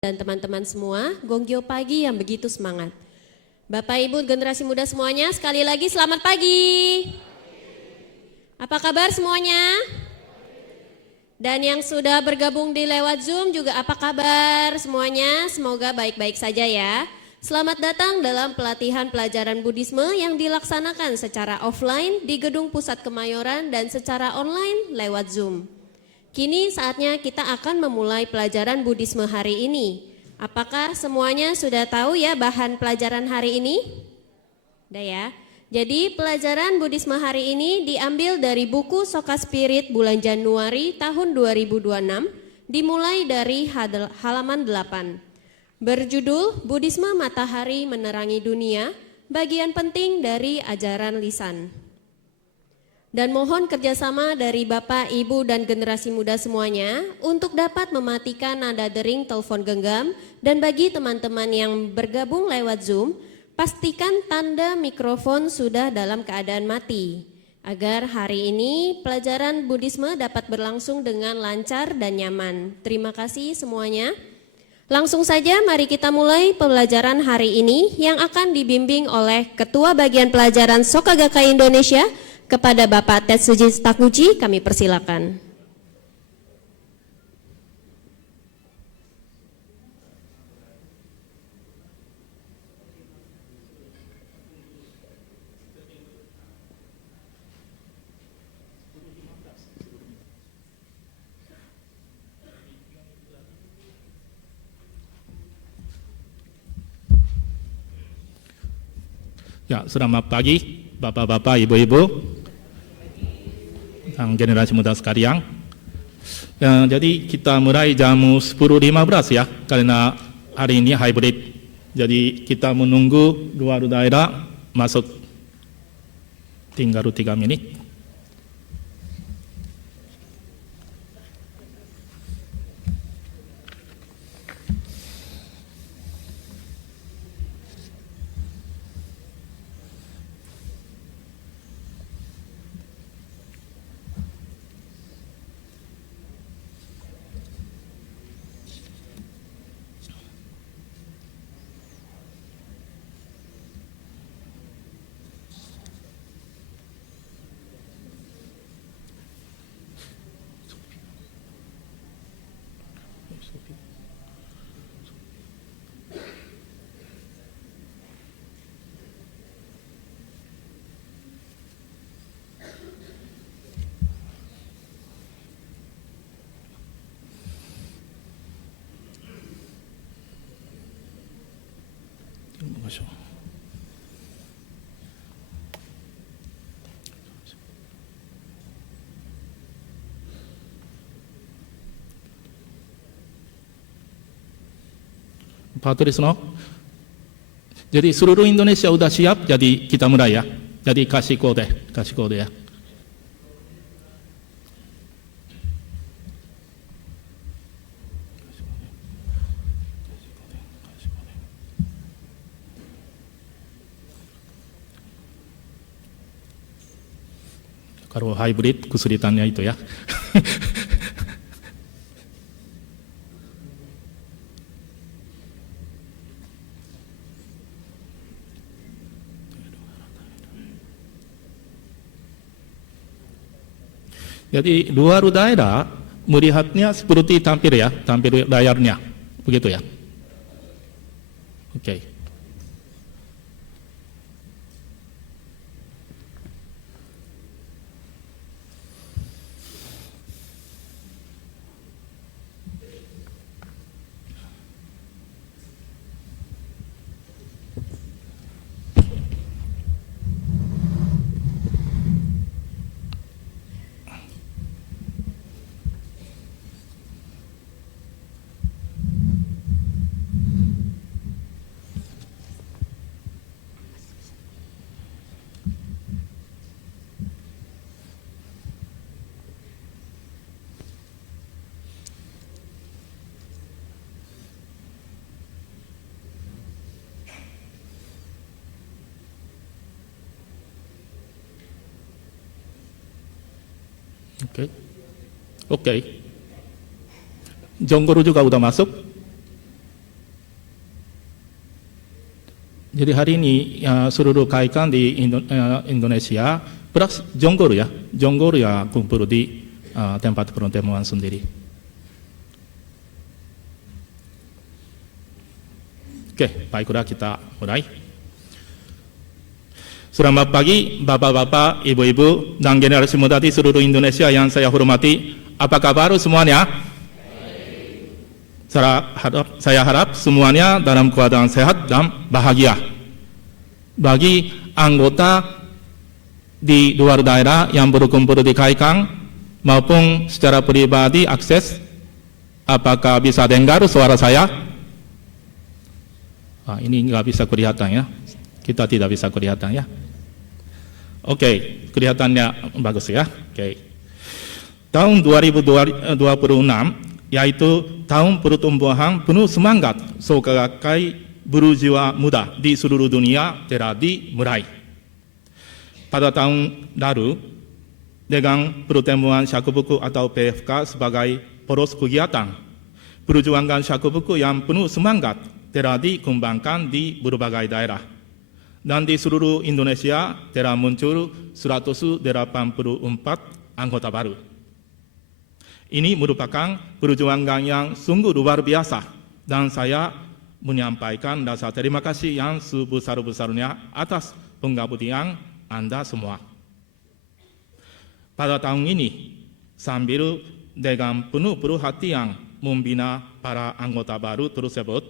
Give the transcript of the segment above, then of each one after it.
dan teman-teman semua, Gonggyo pagi yang begitu semangat. Bapak Ibu generasi muda semuanya, sekali lagi selamat pagi. Apa kabar semuanya? Dan yang sudah bergabung di lewat Zoom juga apa kabar semuanya? Semoga baik-baik saja ya. Selamat datang dalam pelatihan pelajaran Buddhisme yang dilaksanakan secara offline di Gedung Pusat Kemayoran dan secara online lewat Zoom. Kini saatnya kita akan memulai pelajaran Buddhisme hari ini. Apakah semuanya sudah tahu ya bahan pelajaran hari ini? Udah ya. Jadi pelajaran Buddhisme hari ini diambil dari buku Soka Spirit bulan Januari tahun 2026, dimulai dari halaman 8. Berjudul Buddhisme Matahari Menerangi Dunia, bagian penting dari ajaran lisan. Dan mohon kerjasama dari Bapak, Ibu, dan generasi muda semuanya untuk dapat mematikan nada dering telepon genggam, dan bagi teman-teman yang bergabung lewat Zoom, pastikan tanda mikrofon sudah dalam keadaan mati, agar hari ini pelajaran Buddhisme dapat berlangsung dengan lancar dan nyaman. Terima kasih semuanya. Langsung saja mari kita mulai pelajaran hari ini yang akan dibimbing oleh Ketua Bagian Pelajaran Soka Gakkai Indonesia. Kepada Bapak Tetsuji Takuji kami persilakan. Ya, selamat pagi Bapak-bapak, Ibu-ibu, dan generasi muda sekalian. Jadi kita mulai jam 10.15 ya, karena hari ini hybrid. Jadi kita menunggu luar daerah masuk, tinggal 3 menit. Pak Trisno, jadi seluruh Indonesia sudah siap, jadi kita mulai ya. Jadi kasih kode ya. Kalau hybrid kesulitannya itu ya. Jadi luar daerah melihatnya seperti tampil layarnya, begitu ya. Oke. Oke. Jonggoro juga udah masuk. Jadi hari ini seluruh KAIKAN di Indonesia plus Jonggol ya kumpul di tempat pertemuan sendiri. Oke, baiklah kita mulai. Selamat pagi Bapak-Bapak, Ibu-Ibu, dan generasi muda di seluruh Indonesia yang saya hormati. Apa kabar semuanya? Saya harap semuanya dalam keadaan sehat dan bahagia. Bagi anggota di luar daerah yang berkumpul di KAIKAN maupun secara pribadi akses, apakah bisa dengar suara saya? Ini nggak bisa kelihatan ya. Kita tidak bisa kelihatan ya. Oke, kelihatannya bagus ya. Oke. Tahun 2026 yaitu tahun pertumbuhan penuh semangat sebagai berjiwa muda di seluruh dunia telah dimulai. Pada tahun lalu, dengan pertemuan Shakubuku atau PFK sebagai poros kegiatan, perjuangan Shakubuku yang penuh semangat telah dikembangkan di berbagai daerah. Dan di seluruh Indonesia telah muncul 184 anggota baru. Ini merupakan perjuangan yang sungguh luar biasa dan saya menyampaikan rasa terima kasih yang sebesar-besarnya atas pengabdian Anda semua. Pada tahun ini, sambil dengan penuh perhatian membina para anggota baru tersebut,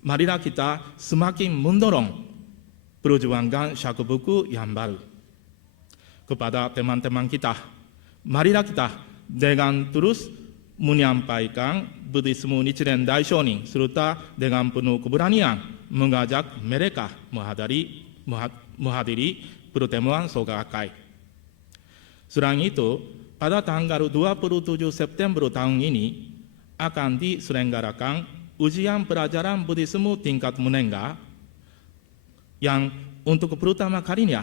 marilah kita semakin mendorong perjuangan Shakubuku yang baru. Kepada teman-teman kita, marilah kita dengan terus menyampaikan Buddhisme Nichiren Daishonin serta dengan penuh keberanian mengajak mereka menghadiri pertemuan Soka Akkai. Selain itu, pada tanggal 27 September tahun ini akan diselenggarakan ujian pelajaran Buddhisme tingkat menengah yang untuk pertama kalinya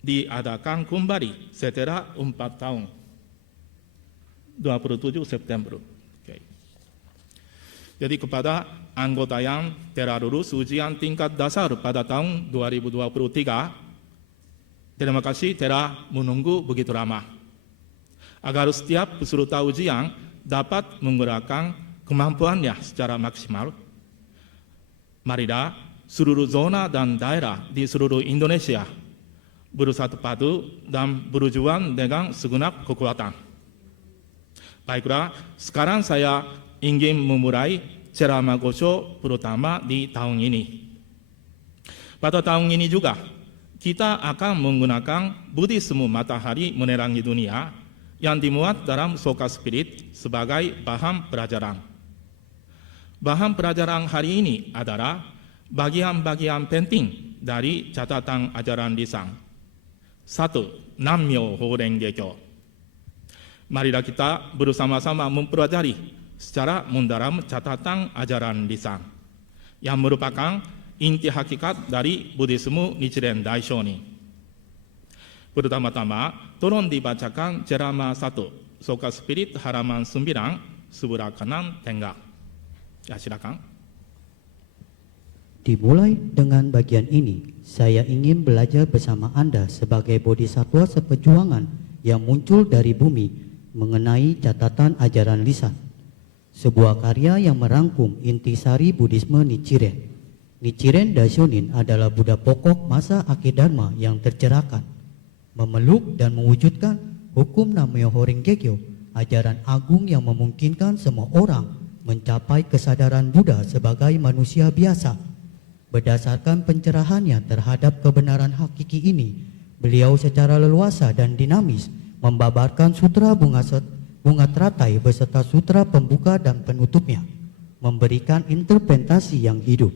diadakan kembali setelah 4 tahun. 27 September. Okay. Jadi kepada anggota yang telah lulus ujian tingkat dasar pada tahun 2023, terima kasih telah menunggu begitu lama. Agar setiap peserta ujian dapat menggunakan kemampuannya secara maksimal, marilah seluruh zona dan daerah di seluruh Indonesia bersatu padu dan berjuang dengan segenap kekuatan. Baiklah, sekarang saya ingin memulai ceramah Gosho pertama di tahun ini. Pada tahun ini juga, kita akan menggunakan Buddhisme Matahari Menerangi Dunia yang dimuat dalam Soka Spirit sebagai bahan pelajaran. Bahan pelajaran hari ini adalah bagian-bagian penting dari catatan ajaran lisan. 1. Nammyo Horen Gekyo. Marilah kita bersama-sama mempelajari secara mendalam catatan ajaran lisan yang merupakan inti hakikat dari Buddhisme Nichiren Daishonin. Pertama-tama, tolong dibacakan ceramah 1, Soka Spirit halaman 9, sebelah kanan tengah. Ya, silakan. Dimulai dengan bagian ini, saya ingin belajar bersama Anda sebagai bodhisatwa seperjuangan yang muncul dari bumi mengenai catatan ajaran lisan, sebuah karya yang merangkum intisari Buddhisme Nichiren. Nichiren Daishonin adalah Buddha pokok masa akhir Dharma yang tercerahkan, memeluk dan mewujudkan hukum Nammyo Horen Gekyo, ajaran agung yang memungkinkan semua orang mencapai kesadaran Buddha sebagai manusia biasa. Berdasarkan pencerahannya terhadap kebenaran hakiki ini, beliau secara leluasa dan dinamis membabarkan sutra bunga teratai beserta sutra pembuka dan penutupnya, memberikan interpretasi yang hidup.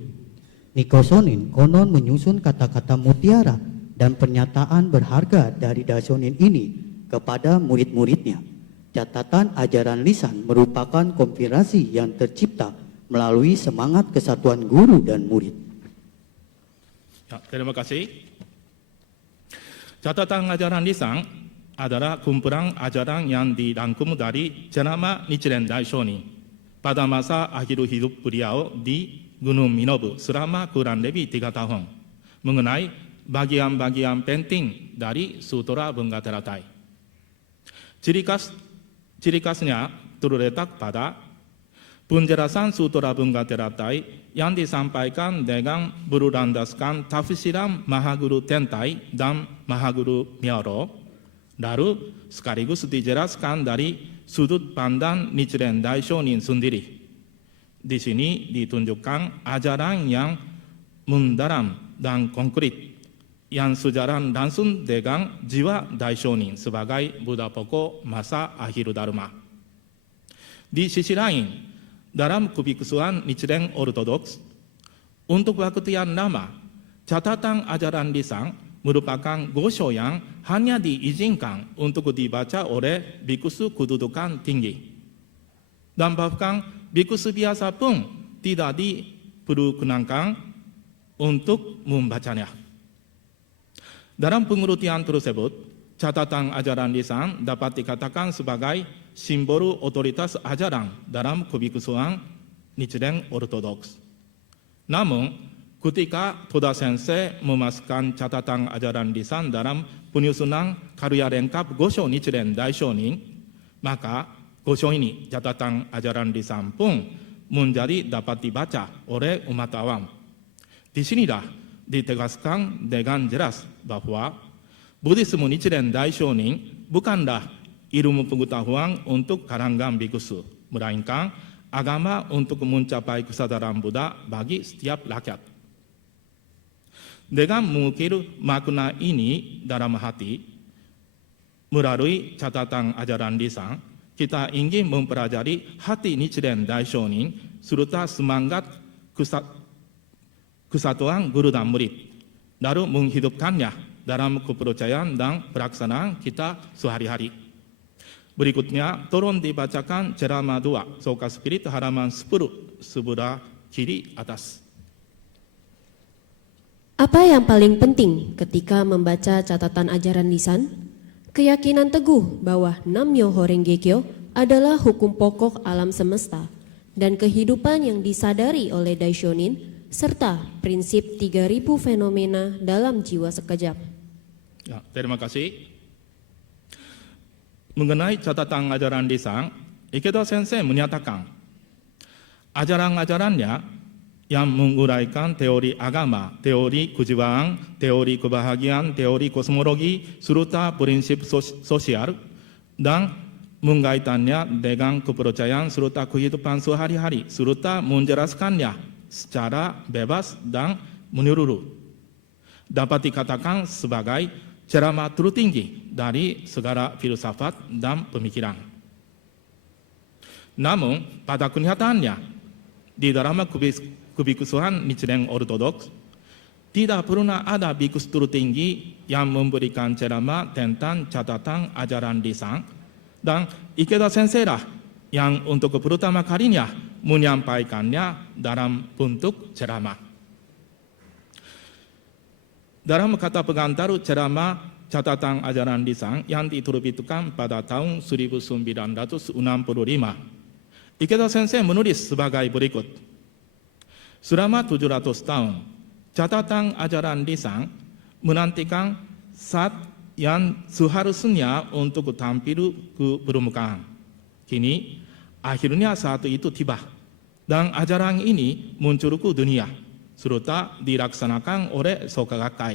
Nikosonin konon menyusun kata-kata mutiara dan pernyataan berharga dari Daishonin ini kepada murid-muridnya. Catatan ajaran lisan merupakan konspirasi yang tercipta melalui semangat kesatuan guru dan murid. Ya, terima kasih. Catatan ajaran lisan adalah kumpulan ajaran yang dirangkum dari ceramah Nichiren Daishonin pada masa akhir hidup beliau di Gunung Minobu selama kurang lebih 3 tahun mengenai bagian-bagian penting dari Sutra Bunga Teratai. Ciri khasnya terletak pada penjelasan Sutra Bunga Teratai yang disampaikan dengan berlandaskan tafsiran Mahaguru Tentai dan Mahaguru Myaro, lalu sekaligus dijelaskan dari sudut pandang Nichiren Daishonin sendiri. Di sini ditunjukkan ajaran yang mendalam dan konkret yang sejalan langsung dengan jiwa Daishonin sebagai Buddha pokok masa akhir Dharma. Di sisi lain, dalam kebiksuan Nichiren Ortodoks, untuk waktu yang lama, catatan ajaran lisan merupakan gosho yang hanya diizinkan untuk dibaca oleh biksu kedudukan tinggi. Dan bahkan biksu biasa pun tidak diperkenankan untuk membacanya. Dalam pengertian tersebut, catatan ajaran lisan dapat dikatakan sebagai simbol otoritas ajaran dalam kebiksuan Nichiren Ortodoks. Namun, ketika Toda Sensei memasukkan catatan ajaran lisan dalam penyusunan karya lengkap Gosho Nichiren Daishonin, maka Gosho ini, catatan ajaran lisan pun menjadi dapat dibaca oleh umat awam. Di sinilah ditegaskan dengan jelas bahwa Buddhisme Nichiren Daishonin bukanlah ilmu pengetahuan untuk kalangan biksu, melainkan agama untuk mencapai kesadaran Buddha bagi setiap rakyat. Dengan mengukir makna ini dalam hati, melalui catatan ajaran lisan, kita ingin mempelajari hati Nichiren Daishonin serta semangat kesatuan guru dan murid, lalu menghidupkannya dalam kepercayaan dan pelaksanaan kita sehari-hari. Berikutnya, tolong dibacakan ceramah 2, Soka Spirit halaman 10, sebelah kiri atas. Apa yang paling penting ketika membaca catatan ajaran lisan? Keyakinan teguh bahwa Nam-myoho Renge Kyo adalah hukum pokok alam semesta dan kehidupan yang disadari oleh Daishonin serta prinsip 3000 fenomena dalam jiwa sekejap. Ya, terima kasih. Mengenai catatan ajaran lisan, Ikeda Sensei menyatakan ajaran-ajarannya yang menguraikan teori agama, teori kejiwaan, teori kebahagiaan, teori kosmologi, serta prinsip sosial, dan mengaitannya dengan kepercayaan serta kehidupan sehari-hari, serta menjelaskannya secara bebas dan menyeluruh. Dapat dikatakan sebagai ceramah tertinggi dari segala filsafat dan pemikiran. Namun, pada kenyataannya, di dalam kebiksuan Nichiren Ortodoks, tidak pernah ada biksu tertinggi yang memberikan ceramah tentang catatan ajaran lisan, dan Ikeda Sensei lah yang untuk pertama kalinya menyampaikannya dalam bentuk ceramah. Dalam kata pengantar ceramah catatan ajaran lisan yang diterbitkan pada tahun 1965, Ikeda Sensei menulis sebagai berikut. Selama 700 tahun, catatan ajaran lisan menantikan saat yang seharusnya untuk tampil ke permukaan. Kini, akhirnya saat itu tiba, dan ajaran ini muncul ke dunia, serta dilaksanakan oleh Soka Gakkai.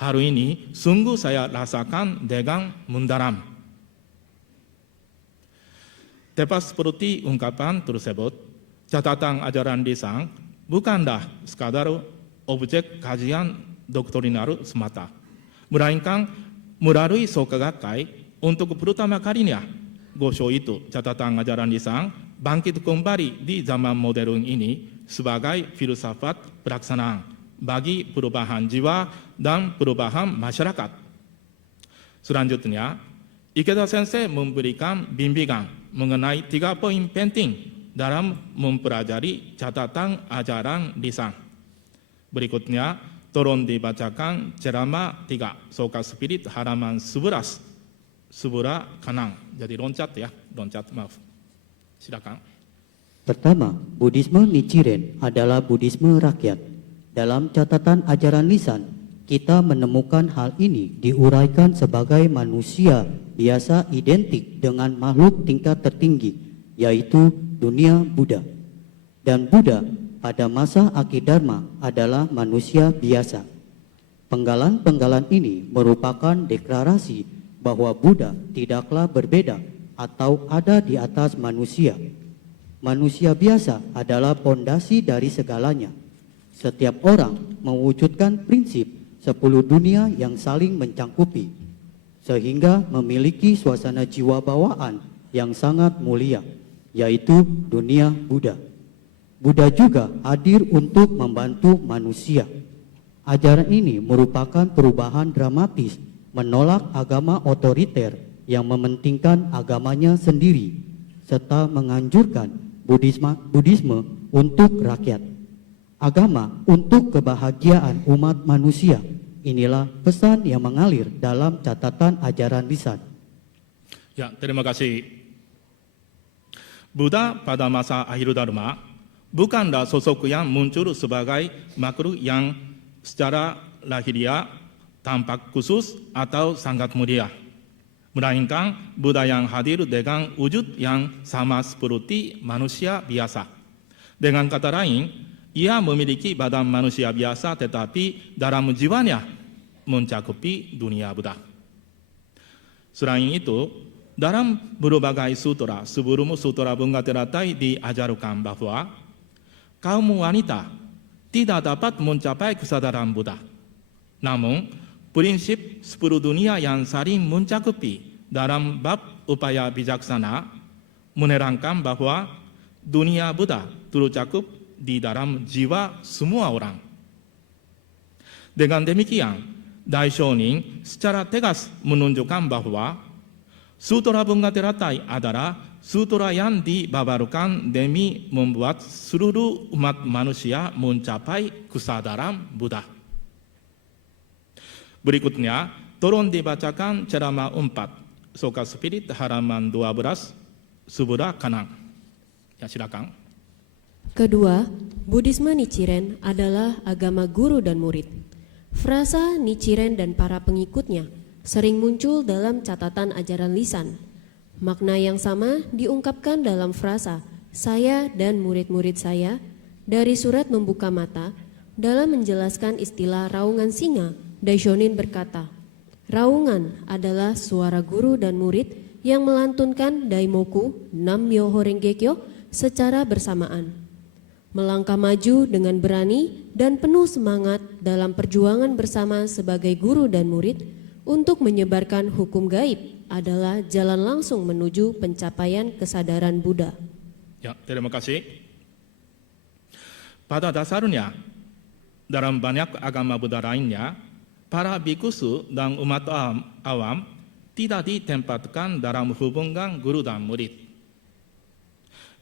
Hal ini sungguh saya rasakan dengan mendalam. Tepat seperti ungkapan tersebut, catatan ajaran lisan bukanlah sekadar objek kajian doktrinal semata, melainkan melalui Soka Gakkai untuk pertama kalinya Gosho itu, catatan ajaran lisan, bangkit kembali di zaman modern ini sebagai filsafat pelaksanaan bagi perubahan jiwa dan perubahan masyarakat. Selanjutnya, Ikeda Sensei memberikan bimbingan mengenai 3 poin penting dalam mempelajari catatan ajaran lisan. Berikutnya, tolong dibacakan ceramah 3, Soka Spirit halaman 11, sebelah kanan. Jadi loncat ya, loncat, maaf. Silakan. Pertama, Buddhisme Nichiren adalah Buddhisme rakyat. Dalam catatan ajaran lisan, kita menemukan hal ini diuraikan sebagai manusia biasa identik dengan makhluk tingkat tertinggi, yaitu dunia Buddha. Dan Buddha pada masa akhir Dharma adalah manusia biasa. Penggalan-penggalan ini merupakan deklarasi bahwa Buddha tidaklah berbeda atau ada di atas manusia. Manusia biasa adalah pondasi dari segalanya. Setiap orang mewujudkan prinsip 10 dunia yang saling mencangkupi, sehingga memiliki suasana jiwa bawaan yang sangat mulia, yaitu dunia Buddha. Buddha juga hadir untuk membantu manusia. Ajaran ini merupakan perubahan dramatis, menolak agama otoriter yang mementingkan agamanya sendiri, serta menganjurkan Buddhisme untuk rakyat. Agama untuk kebahagiaan umat manusia. Inilah pesan yang mengalir dalam catatan ajaran lisan. Ya, terima kasih. Buddha pada masa akhir Dharma bukanlah sosok yang muncul sebagai makhluk yang secara lahiriah tampak khusus atau sangat mulia, melainkan Buddha yang hadir dengan wujud yang sama seperti manusia biasa. Dengan kata lain, ia memiliki badan manusia biasa tetapi dalam jiwanya mencakupi dunia Buddha. Selain itu, dalam berbagai sutra sebelum sutra Bunga Teratai diajarkan bahwa kaum wanita tidak dapat mencapai kesadaran Buddha. Namun, prinsip 10 dunia yang saling mencakupi dalam bab upaya bijaksana menerangkan bahwa dunia Buddha tercakup di dalam jiwa semua orang. Dengan demikian, Daishonin secara tegas menunjukkan bahwa Sutra Bunga Teratai adalah sutra yang dibabarkan demi membuat seluruh umat manusia mencapai kesadaran Buddha. Berikutnya, tolong dibacakan ceramah 4, Soka Spirit halaman 12, sebelah kanan. Ya, silakan. Kedua, Buddhisme Nichiren adalah agama guru dan murid. Frasa Nichiren dan para pengikutnya sering muncul dalam catatan ajaran lisan. Makna yang sama diungkapkan dalam frasa "saya dan murid-murid saya" dari surat Membuka Mata. Dalam menjelaskan istilah raungan singa, Daishonin berkata, raungan adalah suara guru dan murid yang melantunkan Daimoku Nam-myoho Renge-kyo secara bersamaan. Melangkah maju dengan berani dan penuh semangat dalam perjuangan bersama sebagai guru dan murid untuk menyebarkan hukum gaib adalah jalan langsung menuju pencapaian kesadaran Buddha. Ya, terima kasih. Pada dasarnya, dalam banyak agama Buddha lainnya, para biksu dan umat awam tidak ditempatkan dalam hubungan guru dan murid.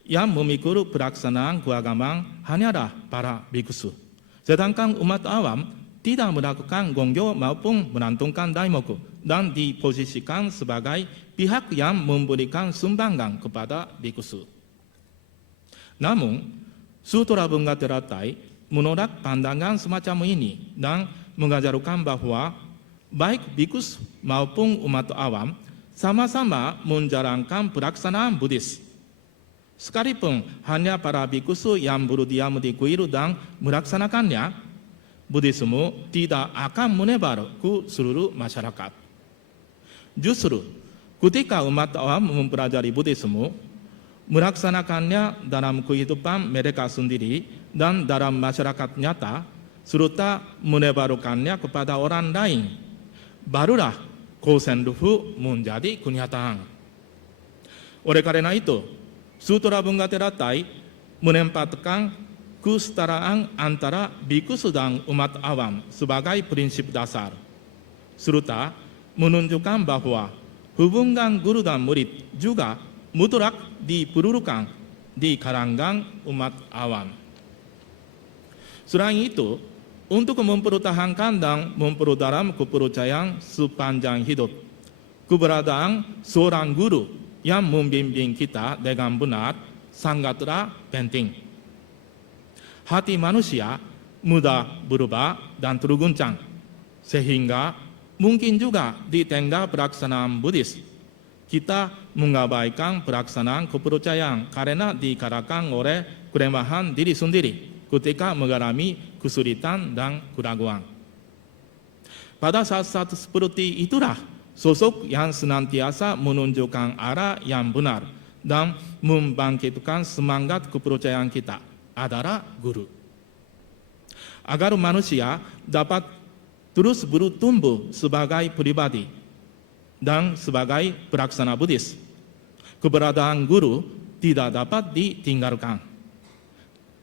Yang memikul pelaksanaan keagamaan hanyalah para biksu. Sedangkan umat awam tidak melakukan gongyo maupun melantunkan daimoku dan diposisikan sebagai pihak yang memberikan sumbangan kepada biksu. Namun, Sutra Bunga Teratai menolak pandangan semacam ini dan mengajarkan bahwa baik biksu maupun umat awam sama-sama menjalankan pelaksanaan Buddhis. Sekalipun hanya para biksu yang berdiam di kuil dan melaksanakannya, Buddhisme tidak akan menyebar ke seluruh masyarakat. Justru, ketika umat awam mempelajari Buddhisme, melaksanakannya dalam kehidupan mereka sendiri dan dalam masyarakat nyata, serta menebarkannya kepada orang lain, barulah kosen luhur menjadi kenyataan. Oleh karena itu, Sutra Bunga Teratai menempatkan kesetaraan antara biksu dan umat awam sebagai prinsip dasar, serta menunjukkan bahwa hubungan guru dan murid juga mutlak diperlukan di kalangan umat awam. Selain itu, untuk mempertahankan dan memperdalam kepercayaan sepanjang hidup, keberadaan seorang guru yang membimbing kita dengan benar sangatlah penting. Hati manusia mudah berubah dan terguncang, sehingga mungkin juga di tengah pelaksanaan Buddhis, kita mengabaikan pelaksanaan kepercayaan karena dikalahkan oleh kelemahan diri sendiri ketika mengalami kesulitan dan keraguan. Pada saat-saat seperti itulah sosok yang senantiasa menunjukkan arah yang benar dan membangkitkan semangat kepercayaan kita adalah guru. Agar manusia dapat terus bertumbuh sebagai pribadi dan sebagai pelaksana Buddhis, keberadaan guru tidak dapat ditinggalkan.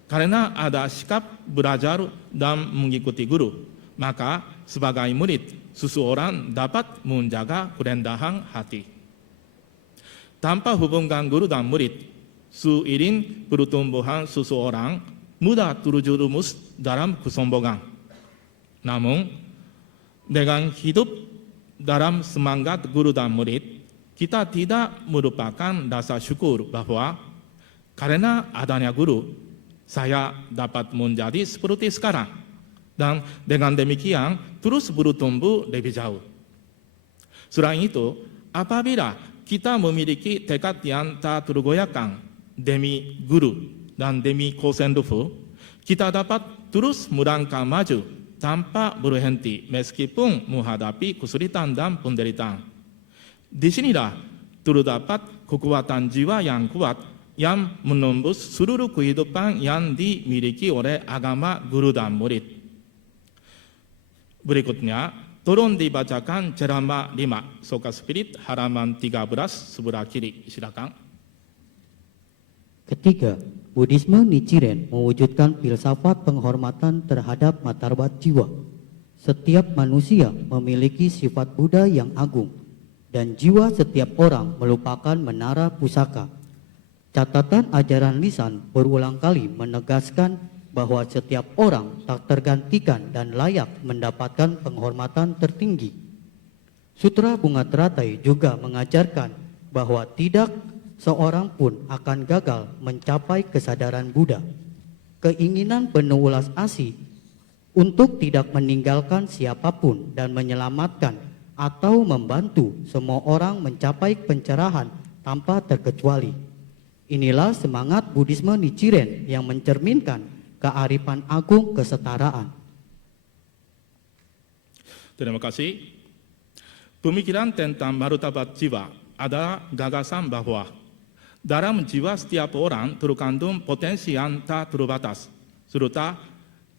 Karena ada sikap belajar dan mengikuti guru, maka sebagai murid, seseorang dapat menjaga kerendahan hati. Tanpa hubungan guru dan murid, seiring pertumbuhan seseorang mudah terjerumus dalam kesombongan. Namun, dengan hidup dalam semangat guru dan murid, kita tidak melupakan rasa syukur bahwa karena adanya guru, saya dapat menjadi seperti sekarang. Dan dengan demikian, terus bertumbuh lebih jauh. Selain itu, apabila kita memiliki tekad yang tak tergoyahkan demi guru dan demi kosen lufu, kita dapat terus melangkah maju tanpa berhenti meskipun menghadapi kesulitan dan penderitaan. Di sinilah terdapat kekuatan jiwa yang kuat yang menembus seluruh kehidupan yang dimiliki oleh agama guru dan murid. Berikutnya, tolong dibacakan ceramah 5, Soka Spirit, halaman 13, sebelah kiri. Silakan. Ketiga, Buddhisme Nichiren mewujudkan filsafat penghormatan terhadap martabat jiwa. Setiap manusia memiliki sifat Buddha yang agung, dan jiwa setiap orang merupakan menara pusaka. Catatan ajaran lisan berulang kali menegaskan bahwa setiap orang tak tergantikan dan layak mendapatkan penghormatan tertinggi. Sutra Bunga Teratai juga mengajarkan bahwa tidak seorang pun akan gagal mencapai kesadaran Buddha. Keinginan penuh ulas asih untuk tidak meninggalkan siapapun dan menyelamatkan atau membantu semua orang mencapai pencerahan tanpa terkecuali. Inilah semangat Buddhisme Nichiren yang mencerminkan kearifan agung kesetaraan. Terima kasih. Pemikiran tentang martabat jiwa adalah gagasan bahwa dalam jiwa setiap orang terkandung potensi yang tak terbatas, serta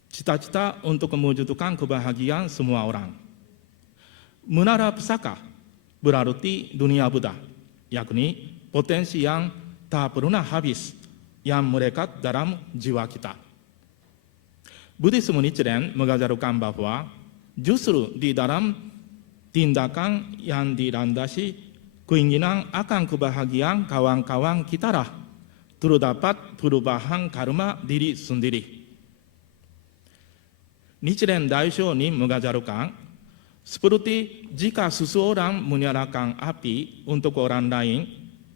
cita-cita untuk mewujudkan kebahagiaan semua orang. Menara pusaka berarti dunia Buddha, yakni potensi yang tak pernah habis yang melekat dalam jiwa kita. Buddhisme Nichiren mengajarkan bahwa justru di dalam tindakan yang dilandasi keinginan akan kebahagiaan kawan-kawan kita lah terdapat perubahan karma diri sendiri. Nichiren Daisho ni mengajarkan seperti jika seseorang menyalakan api untuk orang lain,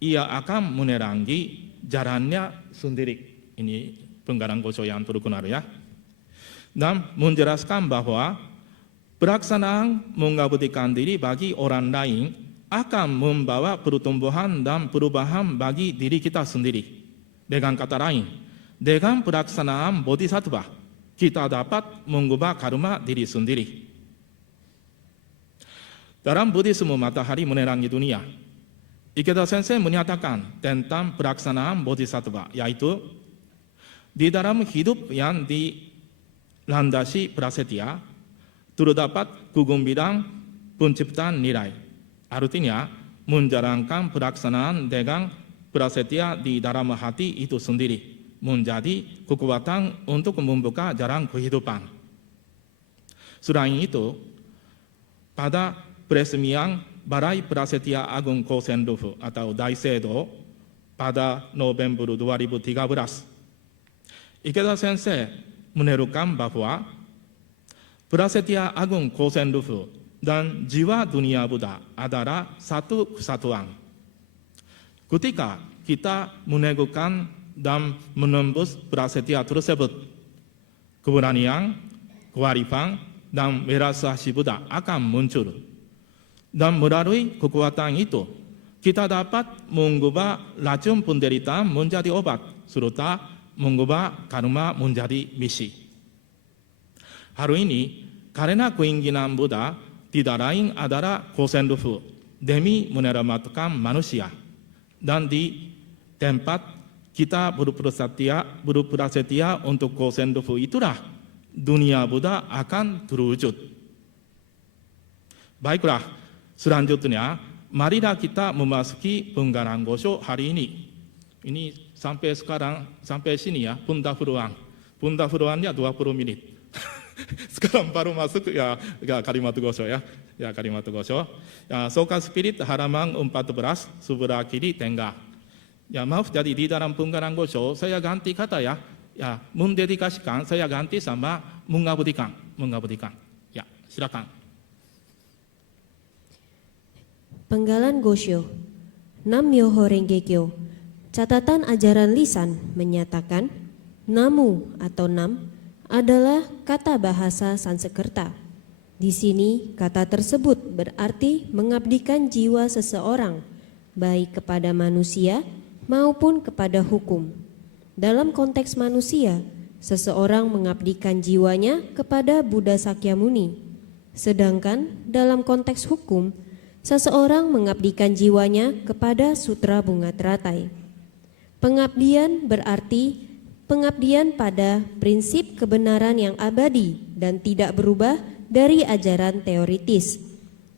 ia akan menerangi jalannya sendiri. Ini penggalan Gosho yang terkenal ya. Dan menjelaskan bahwa pelaksanaan mengabdikan diri bagi orang lain akan membawa pertumbuhan dan perubahan bagi diri kita sendiri. Dengan kata lain, dengan pelaksanaan bodhisattva, kita dapat mengubah karma diri sendiri. Dalam Buddhisme Matahari Menerangi Dunia, Ikeda Sensei menyatakan tentang pelaksanaan bodhisattva, yaitu di dalam hidup yang dilandasi prasetya, terdapat kegembiraan penciptaan nilai. Artinya, menjalankan pelaksanaan dengan prasetya di dalam hati itu sendiri, menjadi kekuatan untuk membuka jalan kehidupan. Selain itu, pada peresmian Balai Prasetya Agung Kosen Lufu atau Daisedo pada November 2013, Ikeda Sensei menerukan bahwa Prasetya Agung Kosen Lufu dan jiwa dunia Buddha adalah satu kesatuan. Ketika kita meneguhkan dan menembus prasetya tersebut. Keberanian, kearifan, dan belasasi Buddha akan muncul. Dan melalui kekuatan itu, kita dapat mengubah racun penderitaan menjadi obat, serta mengubah karma menjadi misi. Hari ini, karena keinginan Buddha tidak lain adalah kosen lufu demi menyelamatkan manusia. Dan di tempat kita berprasetya untuk kosen lufu itulah dunia Buddha akan terwujud. Baiklah, selanjutnya marilah kita memasuki penggalan Gosho hari ini. Ini sampai sekarang, sampai sini ya, pendahuluan. Pendahuluannya 20 menit. Sekarang baru masuk ya kalimat Gosho ya. Ya kalimat Gosho. Ya, Soka Spirit halaman 14 sebelah kiri tengah. Ya maaf, jadi di dalam penggalan Gosho saya ganti kata ya. Ya, mendedikasikan saya ganti sama mengabdikan. Mengabdikan. Ya, silakan. Penggalan Gosho, Nam-myoho Renge Kyo. Catatan ajaran lisan menyatakan namu atau nam adalah kata bahasa Sanskerta. Di sini kata tersebut berarti mengabdikan jiwa seseorang baik kepada manusia maupun kepada hukum. Dalam konteks manusia, seseorang mengabdikan jiwanya kepada Buddha Sakyamuni. Sedangkan dalam konteks hukum, seseorang mengabdikan jiwanya kepada Sutra Bunga Teratai. Pengabdian berarti pengabdian pada prinsip kebenaran yang abadi dan tidak berubah dari ajaran teoritis.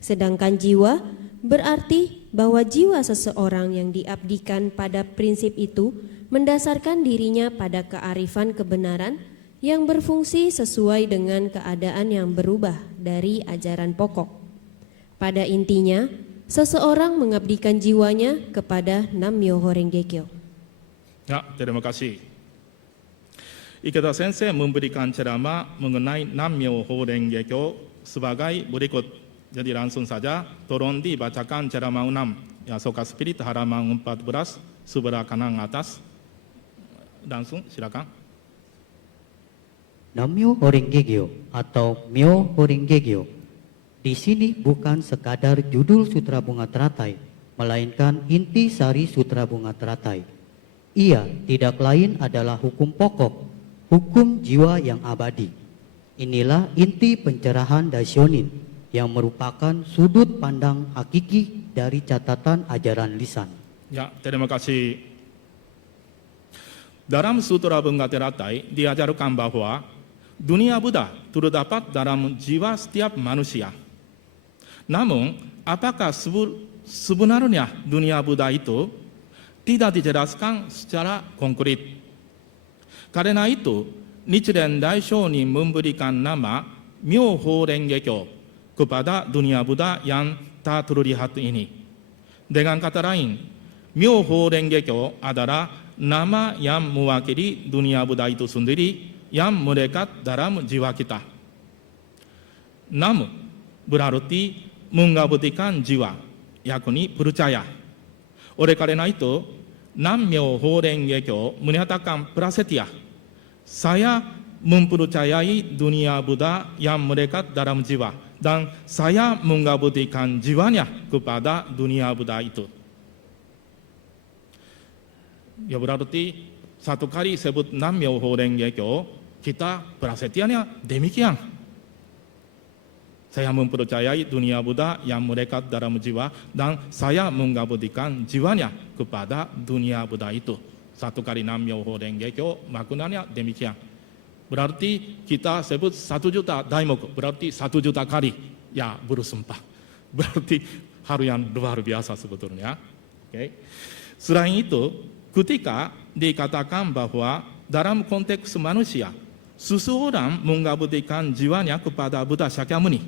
Sedangkan jiwa berarti bahwa jiwa seseorang yang diabdikan pada prinsip itu mendasarkan dirinya pada kearifan kebenaran yang berfungsi sesuai dengan keadaan yang berubah dari ajaran pokok. Pada intinya, seseorang mengabdikan jiwanya kepada Nam-myoho Renge Kyo. Ya, terima kasih. Ikeda Sensei memberikan ceramah mengenai Nam-myoho Renge Kyo sebagai berikut. Jadi langsung saja, tolong dibacakan ceramah 6. Ya, Soka Spirit halaman 14 sebelah kanan atas. Langsung, silakan. Nam-myoho Renge Kyo atau Myoho Renge Kyo di sini bukan sekadar judul Sutra Bunga Teratai, melainkan inti sari Sutra Bunga Teratai. Ia tidak lain adalah hukum pokok, hukum jiwa yang abadi. Inilah inti pencerahan Daishonin yang merupakan sudut pandang hakiki dari catatan ajaran lisan. Ya, terima kasih. Dalam Sutra Bunga Teratai diajarkan bahwa dunia Buddha terdapat dalam jiwa setiap manusia. Namun, apakah sebenarnya dunia Buddha itu tidak dijelaskan secara konkret. Karena itu, Nichiren Daishonin memberikan nama Myoho Renge Kyo kepada dunia Buddha yang tak terlihat ini. Dengan kata lain, Myoho Renge Kyo adalah nama yang mewakili dunia Buddha itu sendiri yang melekat dalam jiwa kita. Namun, berarti mengabdikan jiwa, yakni percaya. Oleh karena itu, Nam-myoho Renge Kyo menyatakan prasetya. Saya mempercayai dunia Buddha yang melekat dalam jiwa dan saya mengabdikan jiwanya kepada dunia Buddha itu. Ya berarti satu kali sebut Nam-myoho Renge Kyo, kita prasetyanya demikian. Saya mempercayai dunia Buddha yang melekat dalam jiwa dan saya mengabdikan jiwanya kepada dunia Buddha itu. Satu kali Nam-myoho Renge Kyo, maknanya demikian. Berarti kita sebut 1 juta daimoku, berarti 1 juta kali ya bersumpah. Berarti hal yang luar biasa sebetulnya. Okay. Selain itu, ketika dikatakan bahwa dalam konteks manusia, seseorang mengabdikan jiwanya kepada Buddha Sakyamuni.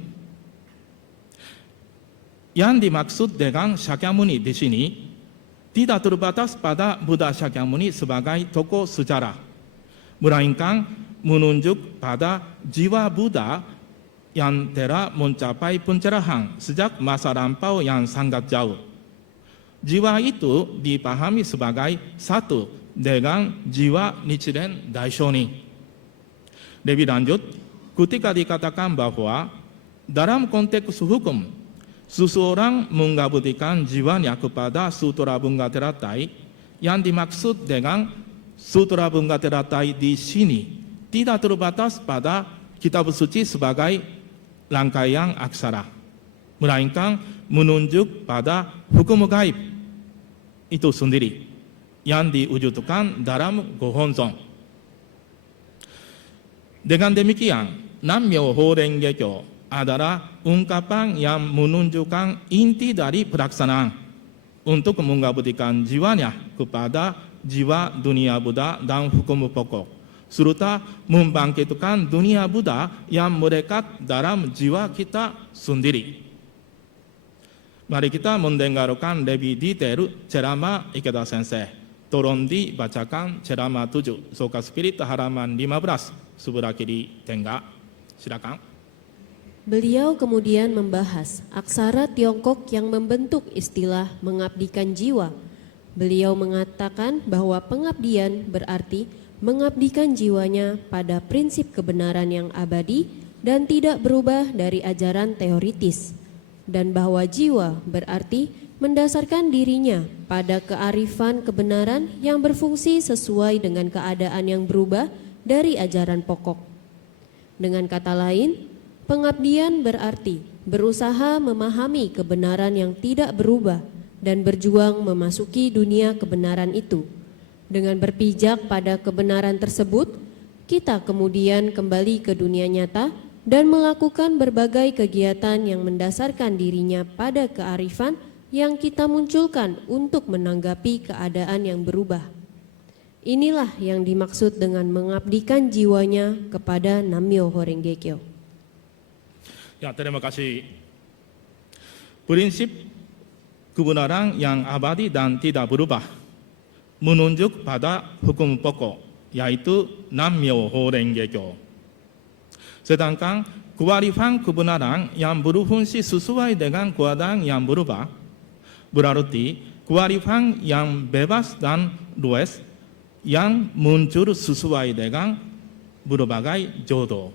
Yang dimaksud dengan Sakyamuni di sini tidak terbatas pada Buddha Sakyamuni sebagai tokoh sejarah, melainkan menunjuk pada jiwa Buddha yang telah mencapai pencerahan sejak masa lampau yang sangat jauh. Jiwa itu dipahami sebagai satu dengan jiwa nichiren daishoni. Lebih lanjut, ketika dikatakan bahwa dalam konteks hukum, seseorang mengabdikan jiwanya kepada Sutra Bunga Teratai, yang dimaksud dengan Sutra Bunga Teratai di sini tidak terbatas pada kitab suci sebagai rangkaian aksara, melainkan menunjuk pada hukum gaib itu sendiri yang diwujudkan dalam Gohonzon. Dengan demikian, Nammyo Horengekyo adalah ungkapan yang menunjukkan inti dari pelaksanaan untuk mengabdikan jiwanya kepada jiwa dunia Buddha dan hukum pokok, serta membangkitkan dunia Buddha yang melekat dalam jiwa kita sendiri. Mari kita mendengarkan lebih detail ceramah Ikeda Sensei. Tolong dibacakan ceramah 7, Soka Spirit halaman 15, sebelah kiri tengah. Silakan. Beliau kemudian membahas aksara Tiongkok yang membentuk istilah mengabdikan jiwa. Beliau mengatakan bahwa pengabdian berarti mengabdikan jiwanya pada prinsip kebenaran yang abadi dan tidak berubah dari ajaran teoritis, dan bahwa jiwa berarti mendasarkan dirinya pada kearifan kebenaran yang berfungsi sesuai dengan keadaan yang berubah dari ajaran pokok. Dengan kata lain, pengabdian berarti berusaha memahami kebenaran yang tidak berubah dan berjuang memasuki dunia kebenaran itu. Dengan berpijak pada kebenaran tersebut, kita kemudian kembali ke dunia nyata dan melakukan berbagai kegiatan yang mendasarkan dirinya pada kearifan yang kita munculkan untuk menanggapi keadaan yang berubah. Inilah yang dimaksud dengan mengabdikan jiwanya kepada Nammyo Horengekyo. Ya, terima kasih. Prinsip kebenaran yang abadi dan tidak berubah menunjuk pada hukum pokok, yaitu Nammyo Horengekyo. Sedangkan kearifan kebenaran yang berfungsi sesuai dengan keadaan yang berubah berarti kearifan yang bebas dan luas yang muncul sesuai dengan berbagai jodoh.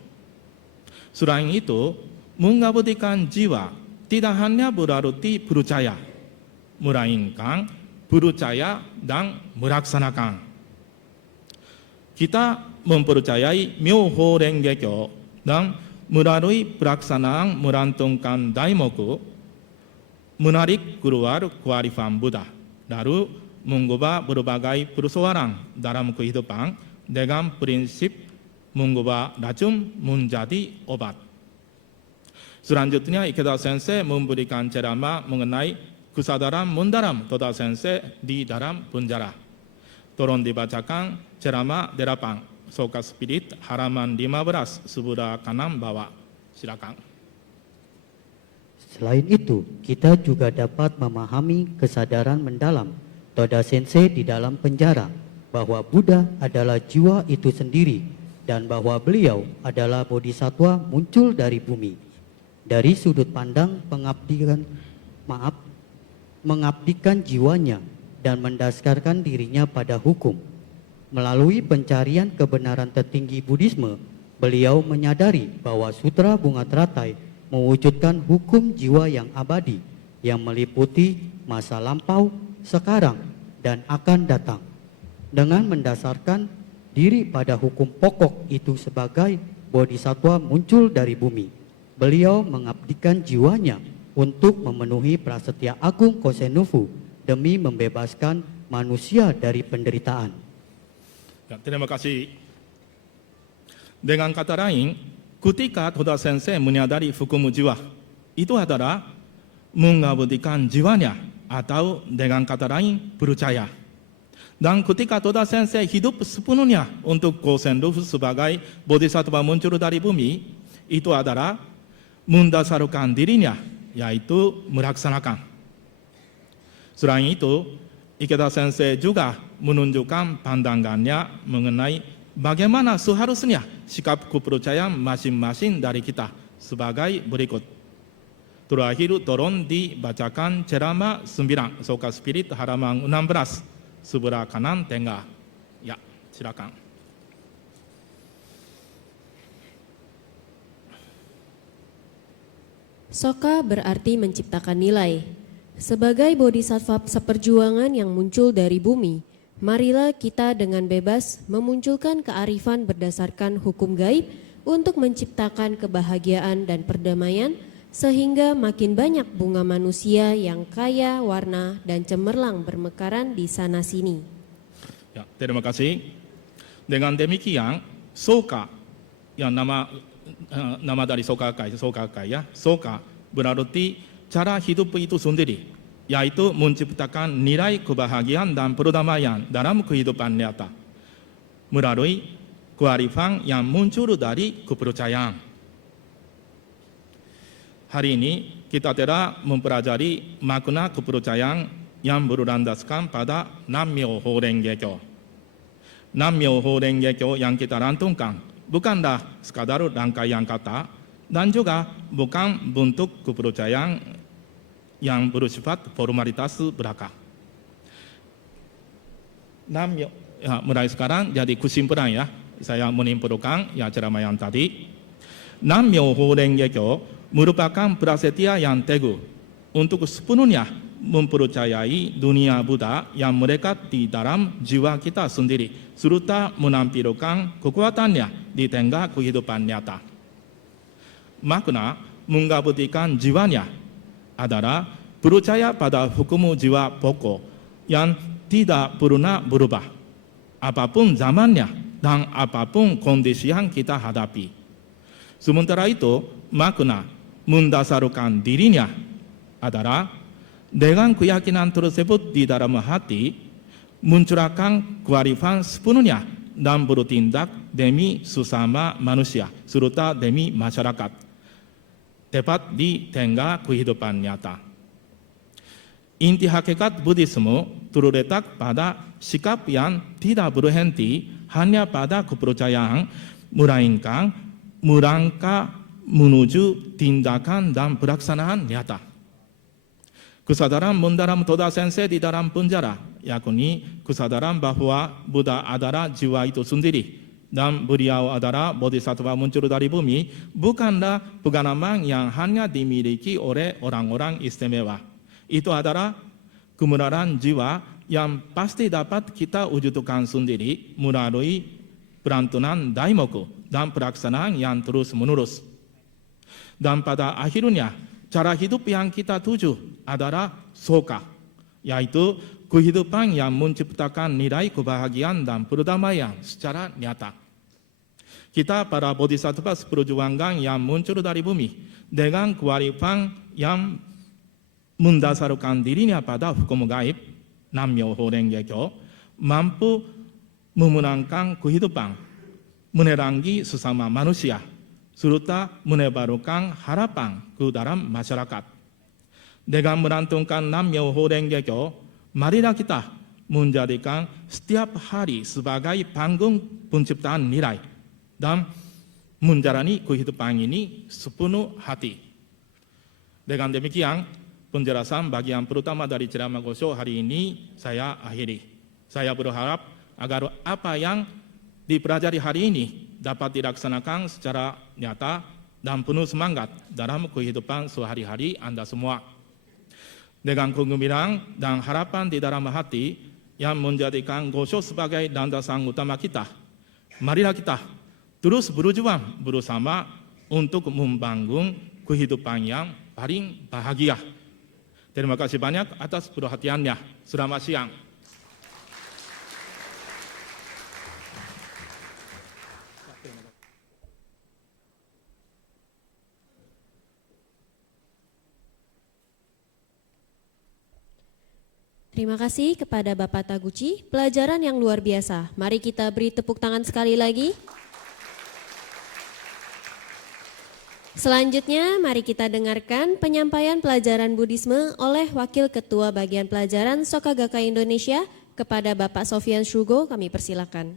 Selain itu, mengabdikan jiwa tidak hanya berarti percaya, melainkan percaya dan melaksanakan. Kita mempercayai Myo Horengekyo dan melalui pelaksanaan melantunkan daimoku, menarik keluar kearifan Buddha, lalu mengubah berbagai persoalan dalam kehidupan dengan prinsip mengubah racun menjadi obat. Selanjutnya, Ikeda Sensei memberikan ceramah mengenai kesadaran mendalam Toda Sensei di dalam penjara. Tolong dibacakan ceramah 8, Soka Spirit halaman 15, sebelah kanan bawah. Silakan. Selain itu, kita juga dapat memahami kesadaran mendalam Toda Sensei di dalam penjara, bahwa Buddha adalah jiwa itu sendiri dan bahwa beliau adalah bodhisatwa muncul dari bumi. Dari sudut pandang mengabdikan jiwanya dan mendasarkan dirinya pada hukum. Melalui pencarian kebenaran tertinggi Buddhisme, beliau menyadari bahwa Sutra Bunga Teratai mewujudkan hukum jiwa yang abadi yang meliputi masa lampau, sekarang, dan akan datang. Dengan mendasarkan diri pada hukum pokok itu sebagai bodhisatwa muncul dari bumi, beliau mengabdikan jiwanya untuk memenuhi prasetya agung Kosen-Rufu demi membebaskan manusia dari penderitaan. Ya, terima kasih. Dengan kata lain, ketika Toda Sensei menyadari hukum jiwa, itu adalah mengabdikan jiwanya, atau dengan kata lain, percaya. Dan ketika Toda Sensei hidup sepenuhnya untuk Kosen-Rufu sebagai bodhisattva muncul dari bumi, itu adalah mendasarkan dirinya, yaitu melaksanakan. Selain itu, Ikeda Sensei juga menunjukkan pandangannya mengenai bagaimana seharusnya sikap kepercayaan masing-masing dari kita sebagai berikut. Terakhir, tolong dibacakan ceramah 9, Soka Spirit halaman 16, sebelah kanan tengah. Silakan. Soka berarti menciptakan nilai. Sebagai bodhisattva seperjuangan yang muncul dari bumi, marilah kita dengan bebas memunculkan kearifan berdasarkan hukum gaib untuk menciptakan kebahagiaan dan perdamaian, sehingga makin banyak bunga manusia yang kaya, warna, dan cemerlang bermekaran di sana-sini. Ya, terima kasih. Dengan demikian, Soka yang nama dari Soka Kai ya, Soka berarti cara hidup itu sendiri, yaitu menciptakan nilai kebahagiaan dan perdamaian dalam kehidupan nyata melalui kearifan yang muncul dari kepercayaan. Hari ini kita telah mempelajari makna kepercayaan yang berlandaskan pada Nammyo Horenge Kyo. Nammyo Horenge Kyo yang kita lantunkan bukanlah sekadar rangkaian kata dan juga bukan bentuk kepercayaan yang bersifat formalitas belaka. Nammyo, ya, mulai sekarang jadi kesimpulan ya, saya menyimpulkan ya ceramah yang tadi. Nammyo Horenge Kyo merupakan prasetya yang teguh untuk sepenuhnya mempercayai dunia Buddha yang melekat di dalam jiwa kita sendiri, serta menampilkan kekuatannya di tengah kehidupan nyata. Makna menggabungkan jiwanya adalah percaya pada hukum jiwa pokok yang tidak pernah berubah, apapun zamannya dan apapun kondisi yang kita hadapi. Sementara itu, makna mendasarkan dirinya adalah dengan keyakinan tersebut di dalam hati, munculkan kearifan sepenuhnya dan bertindak demi sesama manusia serta demi masyarakat, tepat di tengah kehidupan nyata. Inti hakikat Buddhisme terletak pada sikap yang tidak berhenti hanya pada kepercayaan, melainkan melangkah menuju tindakan dan pelaksanaan nyata. Kesadaran mendalam Toda Sensei di dalam penjara, yakni kesadaran bahwa Buddha adalah jiwa itu sendiri dan beliau adalah bodhisattva muncul dari bumi, bukanlah pengalaman yang hanya dimiliki oleh orang-orang istimewa. Itu adalah kebenaran jiwa yang pasti dapat kita wujudkan sendiri melalui perantunan daimoku dan pelaksanaan yang terus-menerus. Dan pada akhirnya, cara hidup yang kita tuju adalah Soka, yaitu kehidupan yang menciptakan nilai kebahagiaan dan perdamaian secara nyata. Kita para bodhisattva seperjuangan yang muncul dari bumi dengan kearifan yang mendasarkan dirinya pada hukum gaib, Nammyo Horenge Kyo, mampu memenangkan kehidupan, menerangi sesama manusia, serta menebarkan harapan ke dalam masyarakat. Dengan melantunkan Nammyo Horenge Kyo, marilah kita menjadikan setiap hari sebagai panggung penciptaan nilai dan menjalani kehidupan ini sepenuh hati. Dengan demikian, penjelasan bagian pertama dari ceramah Gosho hari ini saya akhiri. Saya berharap agar apa yang dipelajari hari ini dapat dilaksanakan secara nyata dan penuh semangat dalam kehidupan sehari-hari Anda semua. Dengan kegembiraan dan harapan di dalam hati yang menjadikan Gosho sebagai landasan utama kita, marilah kita terus berjuang bersama untuk membangun kehidupan yang paling bahagia. Terima kasih banyak atas perhatiannya. Selamat siang. Terima kasih kepada Bapak Taguchi, pelajaran yang luar biasa. Mari kita beri tepuk tangan sekali lagi. Selanjutnya, mari kita dengarkan penyampaian pelajaran Buddhisme oleh Wakil Ketua Bagian Pelajaran Soka Gakkai Indonesia kepada Bapak Sofian Shugo. Kami persilakan.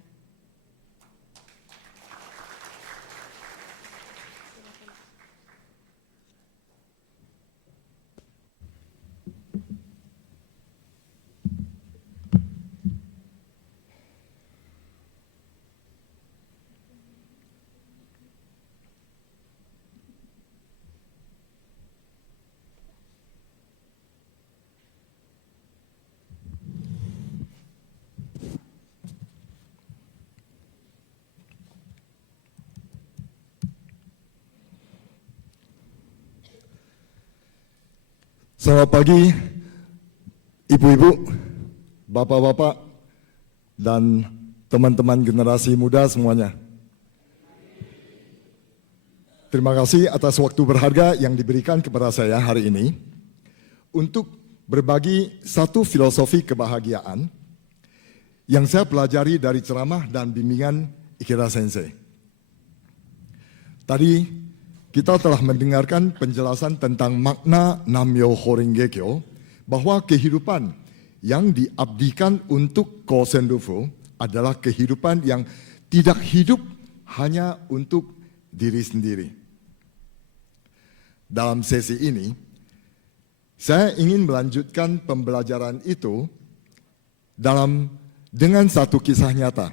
Selamat pagi, ibu-ibu, bapak-bapak, dan teman-teman generasi muda semuanya. Terima kasih atas waktu berharga yang diberikan kepada saya hari ini untuk berbagi satu filosofi kebahagiaan yang saya pelajari dari ceramah dan bimbingan Ikeda Sensei. Tadi kita telah mendengarkan penjelasan tentang makna Nam-myoho Renge Kyo, bahwa kehidupan yang diabdikan untuk Kosen Rufu adalah kehidupan yang tidak hidup hanya untuk diri sendiri. Dalam sesi ini, saya ingin melanjutkan pembelajaran itu dengan satu kisah nyata.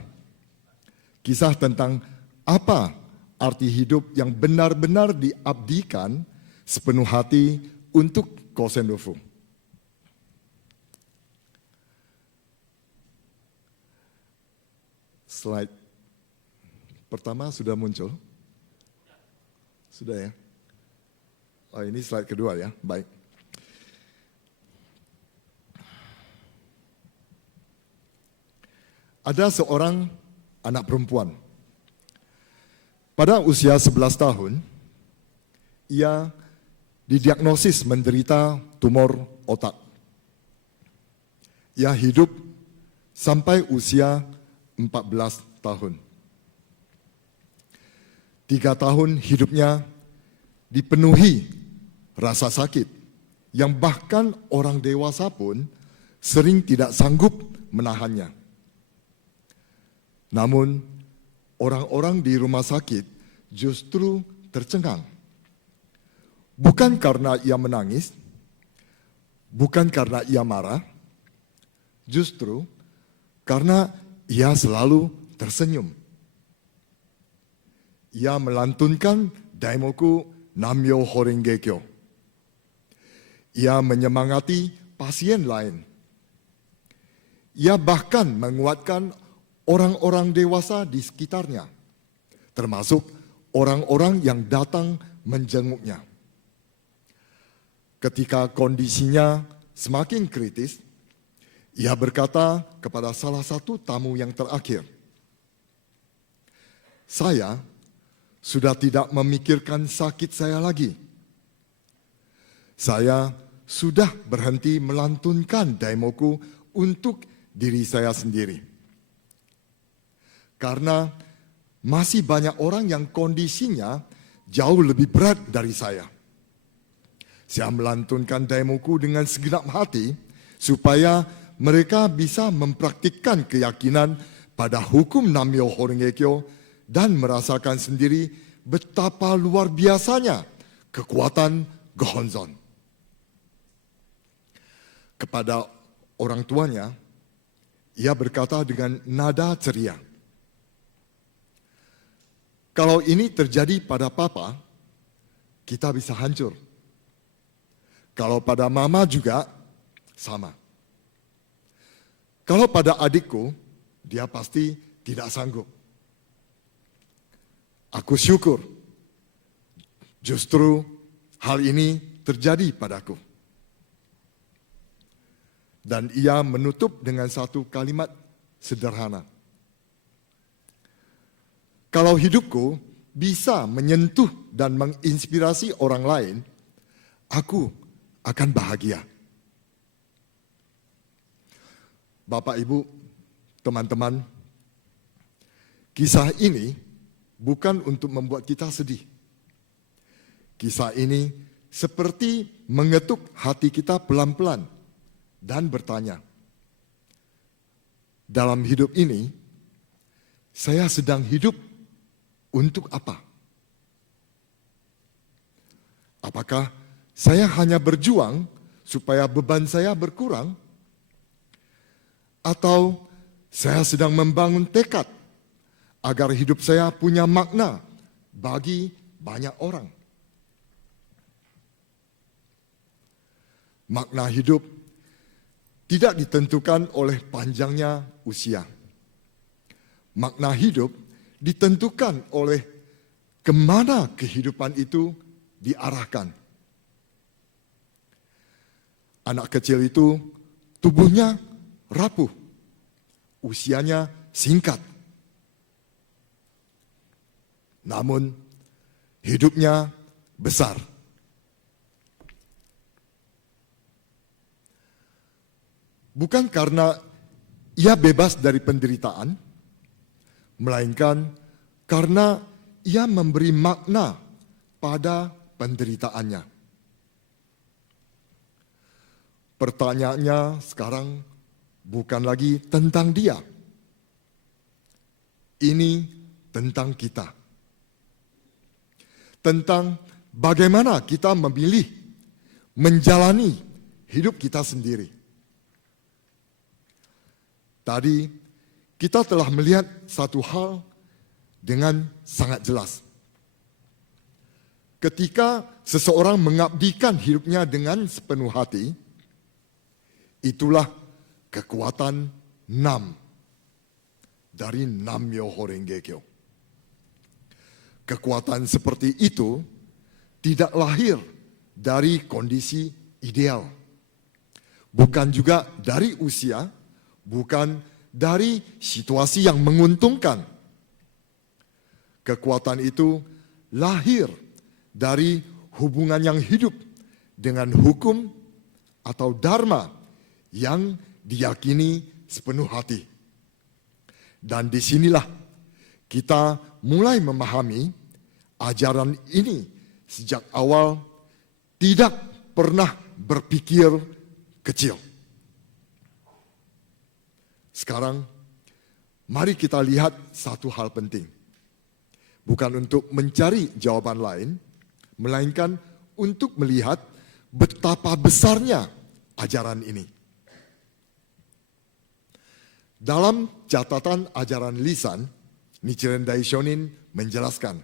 Kisah tentang apa arti hidup yang benar-benar diabdikan sepenuh hati untuk Kosen Rufu. Slide pertama sudah muncul? Sudah ya? Oh, ini slide kedua ya, baik. Ada seorang anak perempuan. Pada usia 11 tahun, ia didiagnosis menderita tumor otak. Ia hidup sampai usia 14 tahun. 3 tahun hidupnya dipenuhi rasa sakit yang bahkan orang dewasa pun sering tidak sanggup menahannya. Namun, orang-orang di rumah sakit justru tercengang. Bukan karena ia menangis, bukan karena ia marah, justru karena ia selalu tersenyum. Ia melantunkan Daimoku Nam-myoho Renge Kyo. Ia menyemangati pasien lain. Ia bahkan menguatkan orang-orang dewasa di sekitarnya, termasuk orang-orang yang datang menjenguknya. Ketika kondisinya semakin kritis, ia berkata kepada salah satu tamu yang terakhir, "Saya sudah tidak memikirkan sakit saya lagi. Saya sudah berhenti melantunkan Daimoku untuk diri saya sendiri. Karena masih banyak orang yang kondisinya jauh lebih berat dari saya. Saya melantunkan Daimoku dengan segenap hati supaya mereka bisa mempraktikkan keyakinan pada hukum Nam-myoho Renge Kyo dan merasakan sendiri betapa luar biasanya kekuatan Gohonzon." Kepada orang tuanya, ia berkata dengan nada ceria, "Kalau ini terjadi pada papa, kita bisa hancur. Kalau pada mama juga, sama. Kalau pada adikku, dia pasti tidak sanggup. Aku syukur justru hal ini terjadi padaku." Dan ia menutup dengan satu kalimat sederhana. "Kalau hidupku bisa menyentuh dan menginspirasi orang lain, aku akan bahagia." Bapak, Ibu, teman-teman, kisah ini bukan untuk membuat kita sedih. Kisah ini seperti mengetuk hati kita pelan-pelan dan bertanya, dalam hidup ini, saya sedang hidup untuk apa? Apakah saya hanya berjuang supaya beban saya berkurang? Atau saya sedang membangun tekad agar hidup saya punya makna bagi banyak orang? Makna hidup tidak ditentukan oleh panjangnya usia. Makna hidup ditentukan oleh kemana kehidupan itu diarahkan. anak kecil itu tubuhnya rapuh, usianya singkat. Namun hidupnya besar. Bukan karena ia bebas dari penderitaan, melainkan karena ia memberi makna pada penderitaannya. Pertanyaannya sekarang bukan lagi tentang dia. Ini tentang kita. Tentang bagaimana kita memilih menjalani hidup kita sendiri. Tadi kita telah melihat satu hal dengan sangat jelas. Ketika seseorang mengabdikan hidupnya dengan sepenuh hati, itulah kekuatan Nam dari Nam-myoho Renge Kyo. Kekuatan seperti itu tidak lahir dari kondisi ideal. Bukan juga dari usia, bukan dari situasi yang menguntungkan. Kekuatan itu lahir dari hubungan yang hidup dengan hukum atau dharma yang diyakini sepenuh hati. Dan disinilah kita mulai memahami ajaran ini sejak awal tidak pernah berpikir kecil. Sekarang, mari kita lihat satu hal penting. Bukan untuk mencari jawaban lain, melainkan untuk melihat betapa besarnya ajaran ini. Dalam catatan ajaran lisan, Nichiren Daishonin menjelaskan,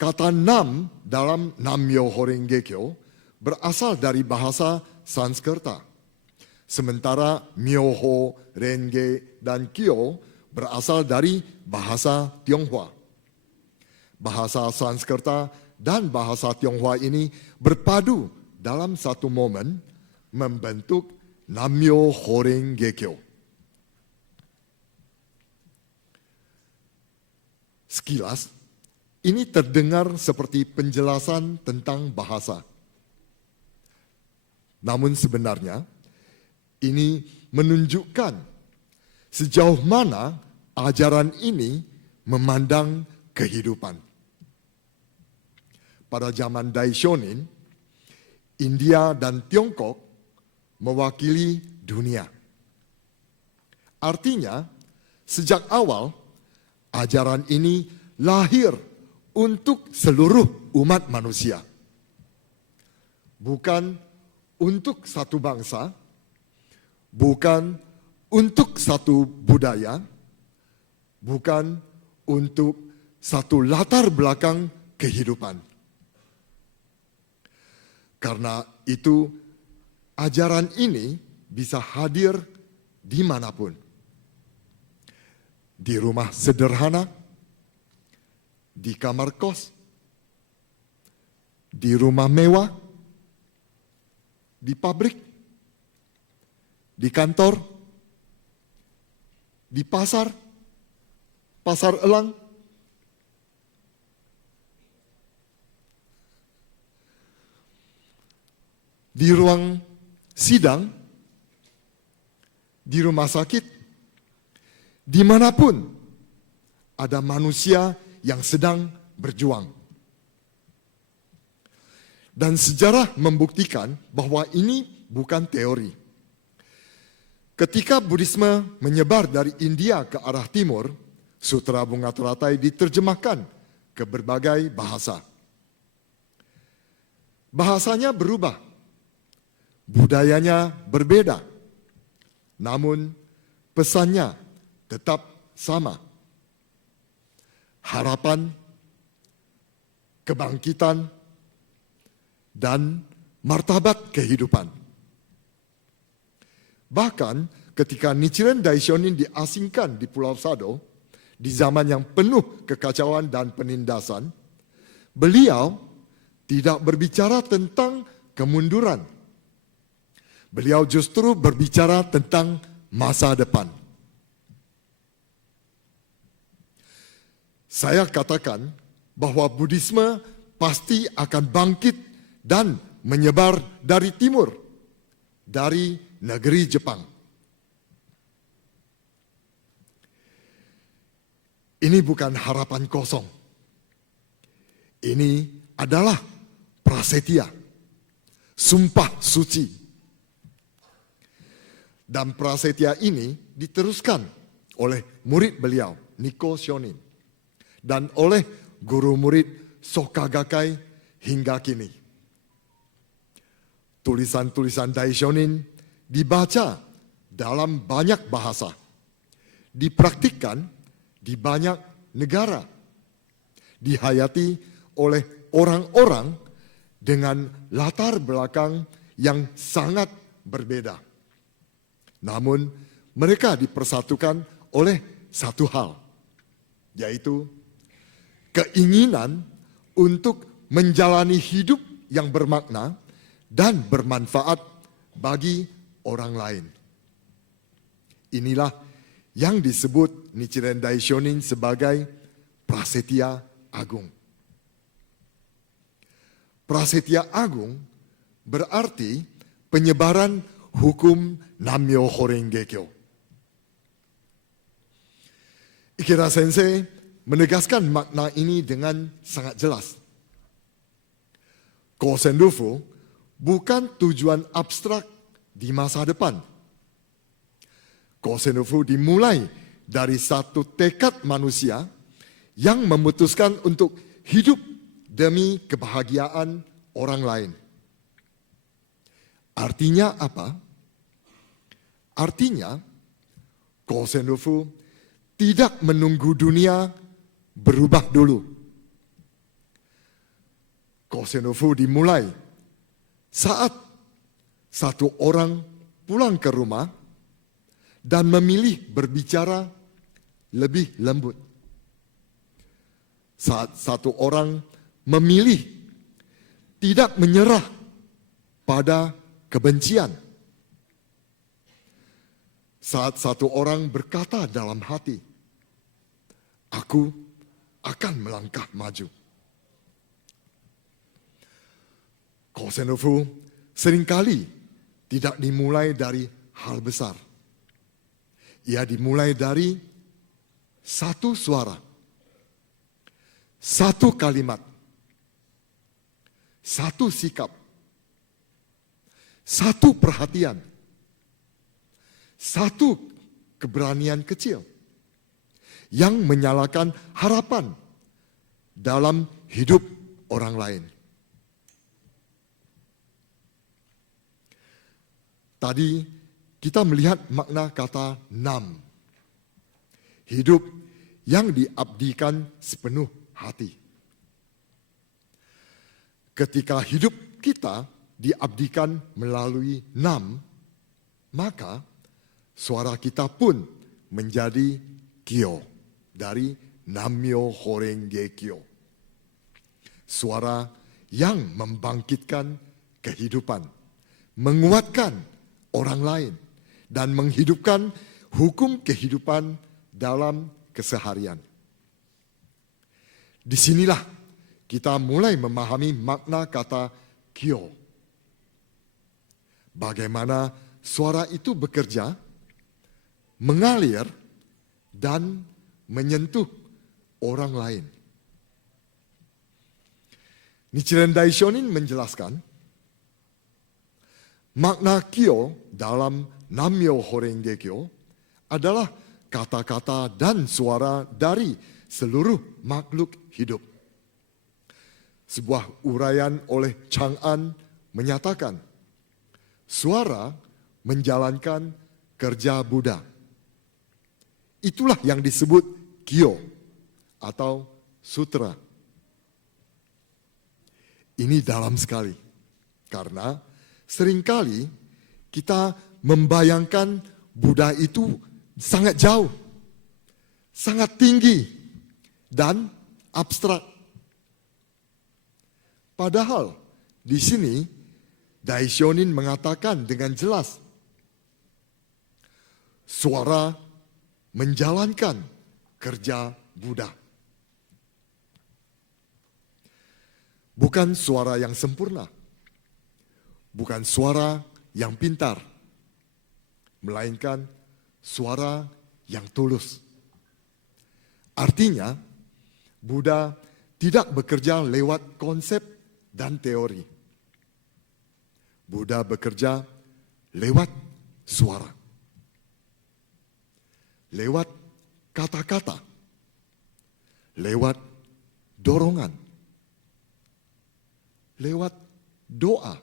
kata Nam dalam Nam-myoho Renge Kyo berasal dari bahasa Sanskerta. Sementara Myoho, Renge, dan Kyo berasal dari bahasa Tionghoa. Bahasa Sanskerta dan bahasa Tionghoa ini berpadu dalam satu momen membentuk Nam-myoho Renge Kyo. Sekilas, ini terdengar seperti penjelasan tentang bahasa. Namun sebenarnya, ini menunjukkan sejauh mana ajaran ini memandang kehidupan. Pada zaman Daishonin, India dan Tiongkok mewakili dunia. Artinya, sejak awal, ajaran ini lahir untuk seluruh umat manusia. Bukan untuk satu bangsa, bukan untuk satu budaya, bukan untuk satu latar belakang kehidupan. Karena itu, ajaran ini bisa hadir dimanapun. Di rumah sederhana, di kamar kos, di rumah mewah, di pabrik, di kantor, di pasar, pasar elang, di ruang sidang, di rumah sakit, dimanapun ada manusia yang sedang berjuang. Dan sejarah membuktikan bahwa ini bukan teori. Ketika Buddhisme menyebar dari India ke arah timur, Sutra Bunga Teratai diterjemahkan ke berbagai bahasa. Bahasanya berubah, budayanya berbeda, namun pesannya tetap sama. Harapan, kebangkitan, dan martabat kehidupan. Bahkan ketika Nichiren Daishonin diasingkan di Pulau Sado, di zaman yang penuh kekacauan dan penindasan, beliau tidak berbicara tentang kemunduran. Beliau justru berbicara tentang masa depan. Saya katakan bahwa Buddhisme pasti akan bangkit dan menyebar dari timur, dari negeri Jepang. Ini bukan harapan kosong. Ini adalah prasetya, sumpah suci. Dan prasetya ini diteruskan oleh murid beliau, Nikko Shonin, dan oleh guru murid Soka Gakkai hingga kini. Tulisan-tulisan Daishonin dibaca dalam banyak bahasa, dipraktikkan di banyak negara, dihayati oleh orang-orang dengan latar belakang yang sangat berbeda. Namun mereka dipersatukan oleh satu hal, yaitu keinginan untuk menjalani hidup yang bermakna dan bermanfaat bagi orang lain. Inilah yang disebut Nichiren Daishonin sebagai prasetya agung. Prasetya agung berarti penyebaran hukum Nammyo Horengekyo. Ikeda Sensei menegaskan makna ini dengan sangat jelas. Kosenrufu bukan tujuan abstrak di masa depan. Kosenrufu dimulai dari satu tekad manusia yang memutuskan untuk hidup demi kebahagiaan orang lain. Artinya apa? Artinya, Kosenrufu tidak menunggu dunia berubah dulu. Kosenrufu dimulai saat satu orang pulang ke rumah dan memilih berbicara lebih lembut. Saat satu orang memilih tidak menyerah pada kebencian. Saat satu orang berkata dalam hati, "Aku akan melangkah maju." Kosenrufu seringkali tidak dimulai dari hal besar. Ia dimulai dari satu suara, satu kalimat, satu sikap, satu perhatian, satu keberanian kecil yang menyalakan harapan dalam hidup orang lain. Tadi kita melihat makna kata nam. Hidup yang diabdikan sepenuh hati. Ketika hidup kita diabdikan melalui nam, maka suara kita pun menjadi kyo dari Nammyo Horengekyo. Suara yang membangkitkan kehidupan, menguatkan orang lain, dan menghidupkan hukum kehidupan dalam keseharian. Disinilah kita mulai memahami makna kata kyo. Bagaimana suara itu bekerja, mengalir, dan menyentuh orang lain. Nichiren Daishonin menjelaskan, makna kyo dalam Nammyo Horengekyo adalah kata-kata dan suara dari seluruh makhluk hidup. Sebuah uraian oleh Chang'an menyatakan, suara menjalankan kerja Buddha. Itulah yang disebut kyo atau sutra. Ini dalam sekali, karena seringkali kita membayangkan Buddha itu sangat jauh, sangat tinggi, dan abstrak. Padahal di sini Daishonin mengatakan dengan jelas, suara menjalankan kerja Buddha. Bukan suara yang sempurna, bukan suara yang pintar, melainkan suara yang tulus. Artinya, Buddha tidak bekerja lewat konsep dan teori. Buddha bekerja lewat suara, lewat kata-kata, lewat dorongan, lewat doa,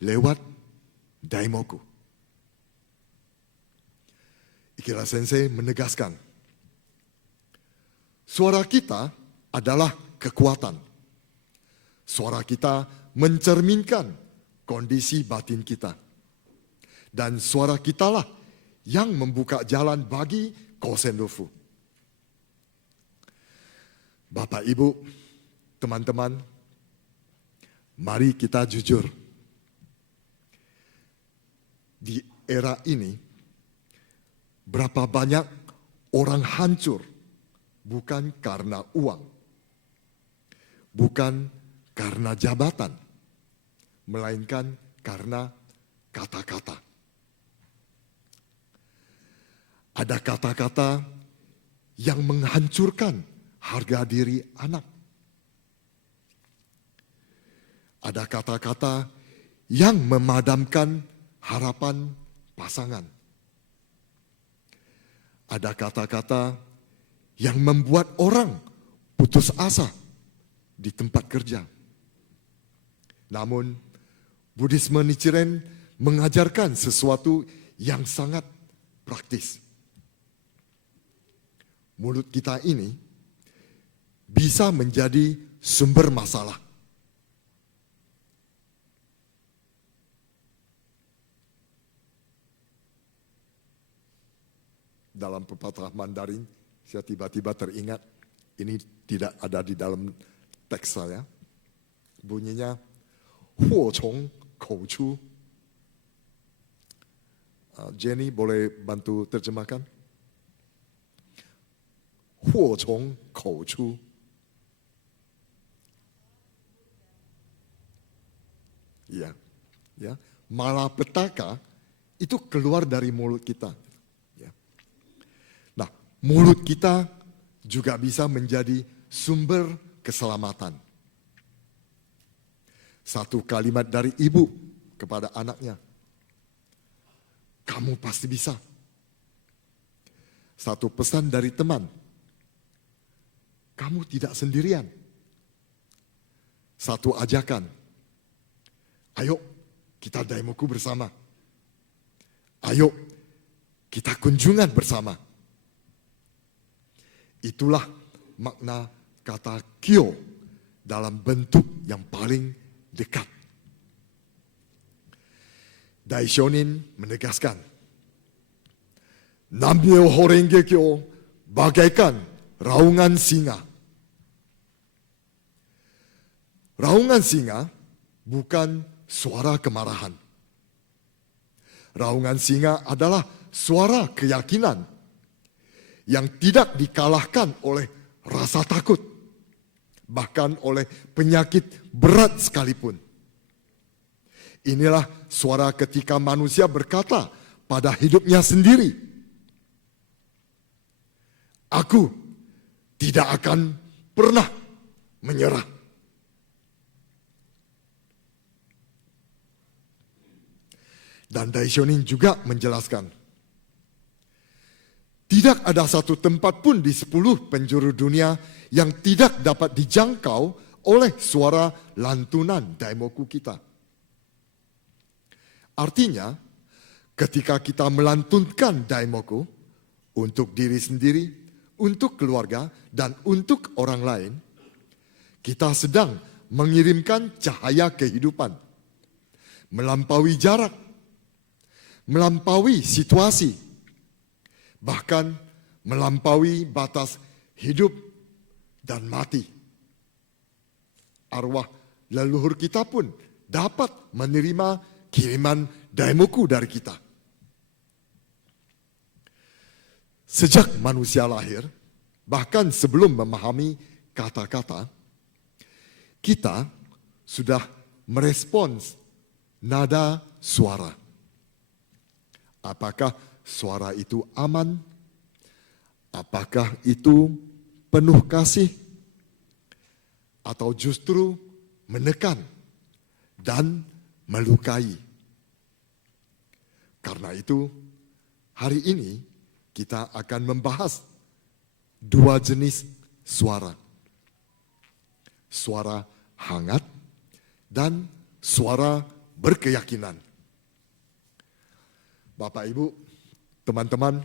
lewat daimoku. Ikira Sensei menegaskan, suara kita adalah kekuatan. Suara kita mencerminkan kondisi batin kita. Dan suara kitalah yang membuka jalan bagi Kosendofu. Bapak, Ibu, teman-teman, mari kita jujur. Di era ini, berapa banyak orang hancur bukan karena uang, bukan karena jabatan, melainkan karena kata-kata. Ada kata-kata yang menghancurkan harga diri anak. Ada kata-kata yang memadamkan harapan pasangan. Ada kata-kata yang membuat orang putus asa di tempat kerja. Namun, Buddhisme Nichiren mengajarkan sesuatu yang sangat praktis. Mulut kita ini bisa menjadi sumber masalah. Dalam pepatah Mandarin, saya tiba-tiba teringat, ini tidak ada di dalam teks saya. Bunyinya, huo chong kou chu. Jenny boleh bantu terjemahkan? Huo chong kou chu. Ya, ya, malapetaka itu keluar dari mulut kita. Ya. Nah, mulut kita juga bisa menjadi sumber keselamatan. Satu kalimat dari ibu kepada anaknya, kamu pasti bisa. Satu pesan dari teman, kamu tidak sendirian. Satu ajakan, ayo kita daimoku bersama. Ayo kita kunjungan bersama. Itulah makna kata kyo dalam bentuk yang paling dekat. Daishonin menegaskan, Nammyo Horenge Kyo bagaikan raungan singa. Raungan singa bukan suara kemarahan. Raungan singa adalah suara keyakinan yang tidak dikalahkan oleh rasa takut, bahkan oleh penyakit berat sekalipun. Inilah suara ketika manusia berkata pada hidupnya sendiri, aku tidak akan pernah menyerah. Dan Daishonin juga menjelaskan, tidak ada satu tempat pun di 10 penjuru dunia yang tidak dapat dijangkau oleh suara lantunan daimoku kita. Artinya, ketika kita melantunkan daimoku untuk diri sendiri, untuk keluarga, dan untuk orang lain, kita sedang mengirimkan cahaya kehidupan, melampaui jarak, melampaui situasi, bahkan melampaui batas hidup dan mati. Arwah leluhur kita pun dapat menerima kiriman Daimoku dari kita. Sejak manusia lahir, bahkan sebelum memahami kata-kata, kita sudah merespons nada suara. Apakah suara itu aman? Apakah itu penuh kasih? Atau justru menekan dan melukai? Karena itu, hari ini kita akan membahas dua jenis suara. Suara hangat dan suara berkeyakinan. Bapak, Ibu, teman-teman,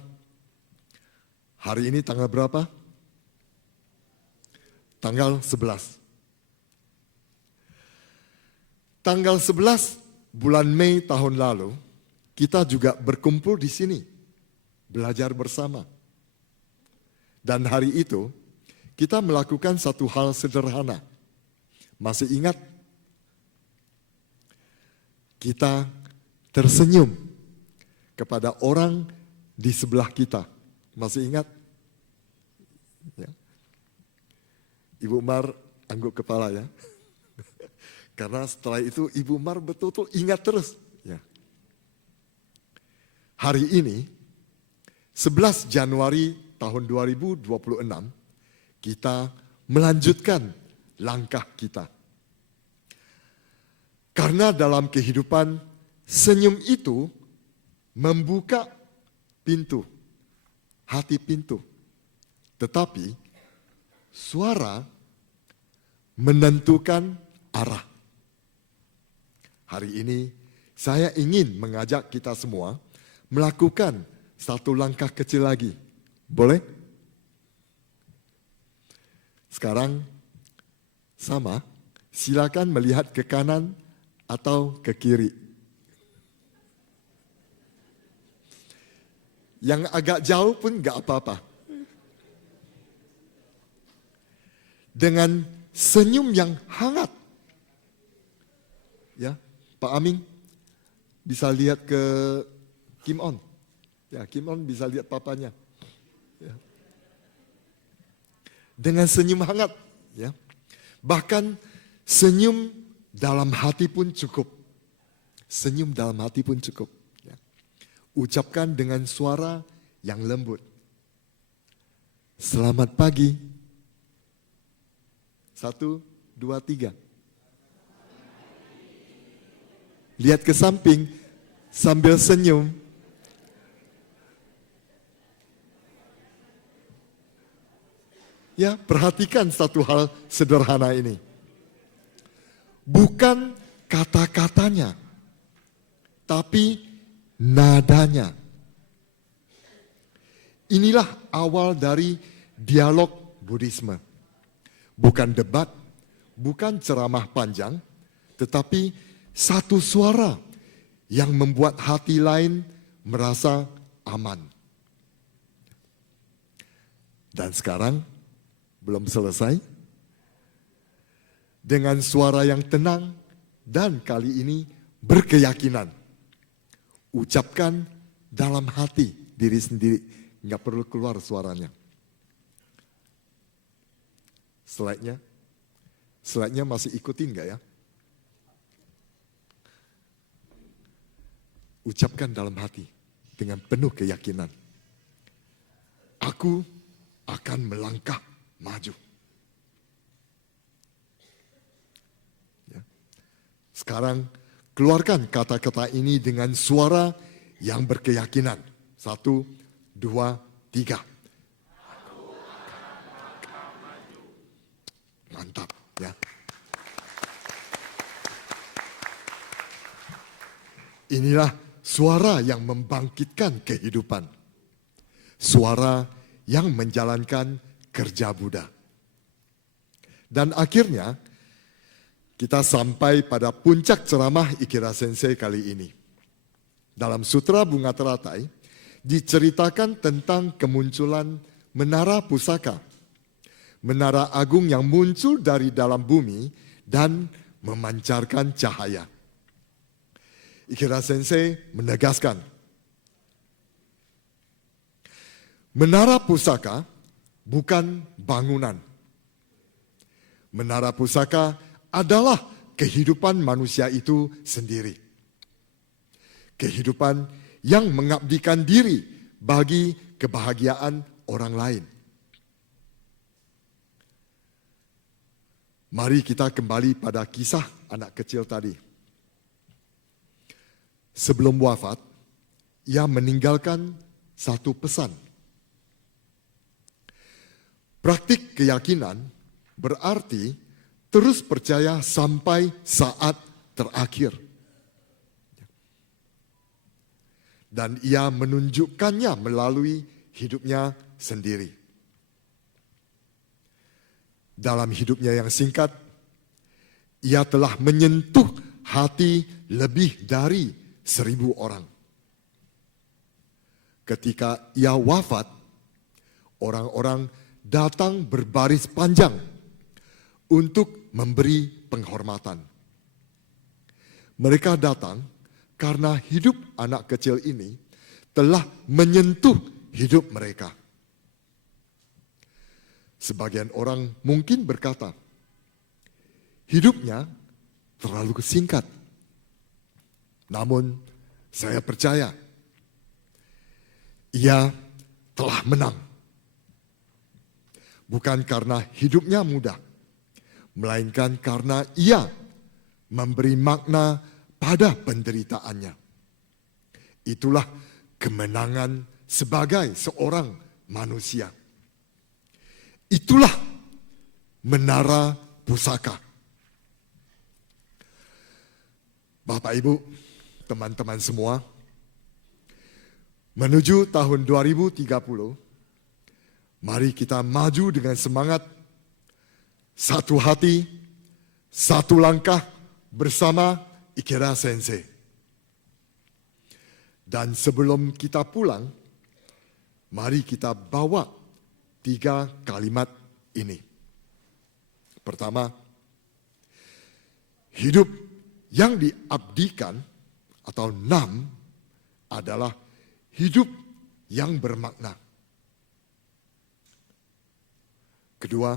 hari ini tanggal berapa? Tanggal 11. Tanggal 11 bulan Mei tahun lalu, kita juga berkumpul di sini, belajar bersama. Dan hari itu, kita melakukan satu hal sederhana. Masih ingat? Kita tersenyum kepada orang di sebelah kita. Masih ingat? Ya. Ibu Mar angguk kepala ya. Karena setelah itu Ibu Mar betul-betul ingat terus. Ya. Hari ini, 11 Januari tahun 2026, kita melanjutkan langkah kita. Karena dalam kehidupan, senyum itu membuka pintu, hati pintu. Tetapi suara menentukan arah. Hari ini saya ingin mengajak kita semua melakukan satu langkah kecil lagi. Boleh? Sekarang sama, silakan melihat ke kanan atau ke kiri. Yang agak jauh pun gak apa-apa. Dengan senyum yang hangat. Ya, Pak Aming bisa lihat ke Kim On. Ya, Kim On bisa lihat papanya. Ya. Dengan senyum hangat. Ya. Bahkan senyum dalam hati pun cukup. Senyum dalam hati pun cukup. Ucapkan dengan suara yang lembut. Selamat pagi. 1, 2, 3. Lihat ke samping sambil senyum. Ya, perhatikan satu hal sederhana ini. Bukan kata-katanya, tapi nadanya. Inilah awal dari dialog Buddhisme. Bukan debat, bukan ceramah panjang, tetapi satu suara yang membuat hati lain merasa aman. Dan sekarang, belum selesai. Dengan suara yang tenang dan kali ini berkeyakinan. Ucapkan dalam hati diri sendiri, nggak perlu keluar suaranya. Slide-nya masih ikutin nggak ya? Ucapkan dalam hati dengan penuh keyakinan. Aku akan melangkah maju. Ya. Sekarang keluarkan kata-kata ini dengan suara yang berkeyakinan. 1, 2, 3. Mantap ya. Inilah suara yang membangkitkan kehidupan. Suara yang menjalankan kerja Buddha. Dan akhirnya kita sampai pada puncak ceramah Ikeda Sensei kali ini. Dalam Sutra Bunga Teratai diceritakan tentang kemunculan menara pusaka. Menara agung yang muncul dari dalam bumi dan memancarkan cahaya. Ikeda Sensei menegaskan, menara pusaka bukan bangunan. Menara pusaka adalah kehidupan manusia itu sendiri. Kehidupan yang mengabdikan diri bagi kebahagiaan orang lain. Mari kita kembali pada kisah anak kecil tadi. Sebelum wafat, ia meninggalkan satu pesan. Praktik keyakinan berarti terus percaya sampai saat terakhir. Dan ia menunjukkannya melalui hidupnya sendiri. Dalam hidupnya yang singkat, ia telah menyentuh hati lebih dari 1.000 orang. Ketika ia wafat, orang-orang datang berbaris panjang untuk memberi penghormatan. Mereka datang karena hidup anak kecil ini telah menyentuh hidup mereka. Sebagian orang mungkin berkata, hidupnya terlalu singkat. Namun saya percaya, ia telah menang. Bukan karena hidupnya mudah, melainkan karena ia memberi makna pada penderitaannya. Itulah kemenangan sebagai seorang manusia. Itulah menara pusaka. Bapak, Ibu, teman-teman semua, menuju tahun 2030, mari kita maju dengan semangat, satu hati, satu langkah bersama Ikeda Sensei. Dan sebelum kita pulang, mari kita bawa 3 kalimat ini. Pertama, hidup yang diabdikan atau nam adalah hidup yang bermakna. Kedua,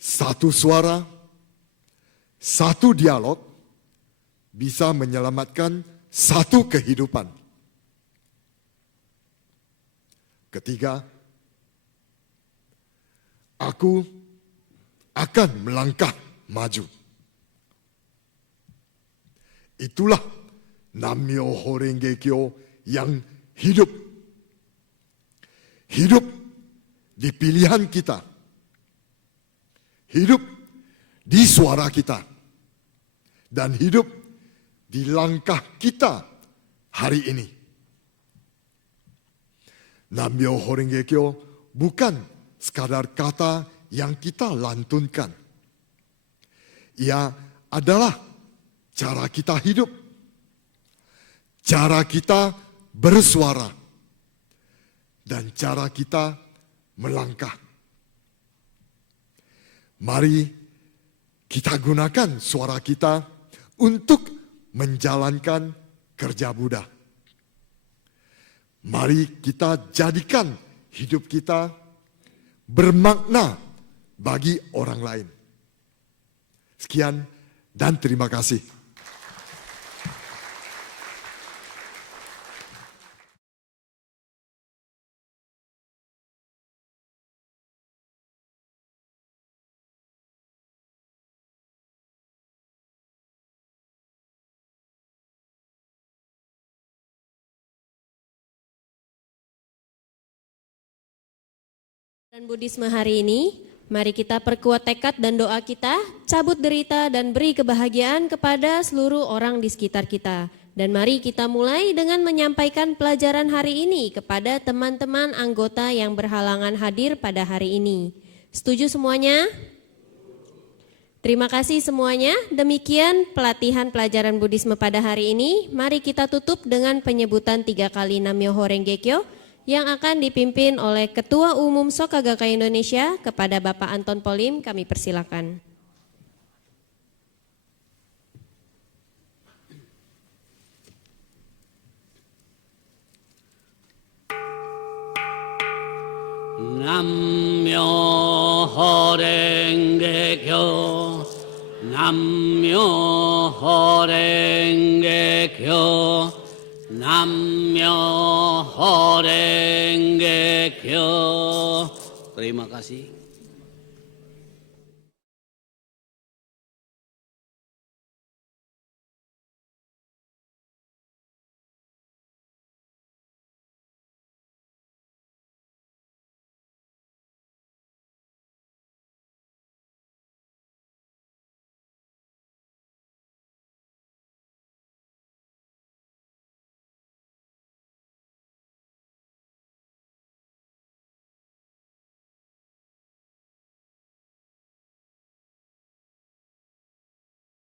satu suara, satu dialog bisa menyelamatkan satu kehidupan. Ketiga, aku akan melangkah maju. Itulah Nam-myoho Renge Kyo yang hidup. Hidup di pilihan kita. Hidup di suara kita. Dan hidup di langkah kita hari ini. Nam-myoho Renge Kyo bukan sekadar kata yang kita lantunkan. Ia adalah cara kita hidup, cara kita bersuara, dan cara kita melangkah. Mari kita gunakan suara kita untuk menjalankan kerja Buddha. Mari kita jadikan hidup kita bermakna bagi orang lain. Sekian dan terima kasih. Dan Buddhisme hari ini, mari kita perkuat tekad dan doa kita, cabut derita dan beri kebahagiaan kepada seluruh orang di sekitar kita. Dan mari kita mulai dengan menyampaikan pelajaran hari ini kepada teman-teman anggota yang berhalangan hadir pada hari ini. Setuju semuanya? Terima kasih semuanya. Demikian pelatihan pelajaran Buddhisme pada hari ini. Mari kita tutup dengan penyebutan 3 kali Nam-myoho Renge Kyo yang akan dipimpin oleh Ketua Umum Soka Gakkai Indonesia. Kepada Bapak Anton Polim kami persilakan. Nam-myoho-renge-kyo, Nam-myoho-renge-kyo, Nam-myoho-renge-kyo. Terima kasih.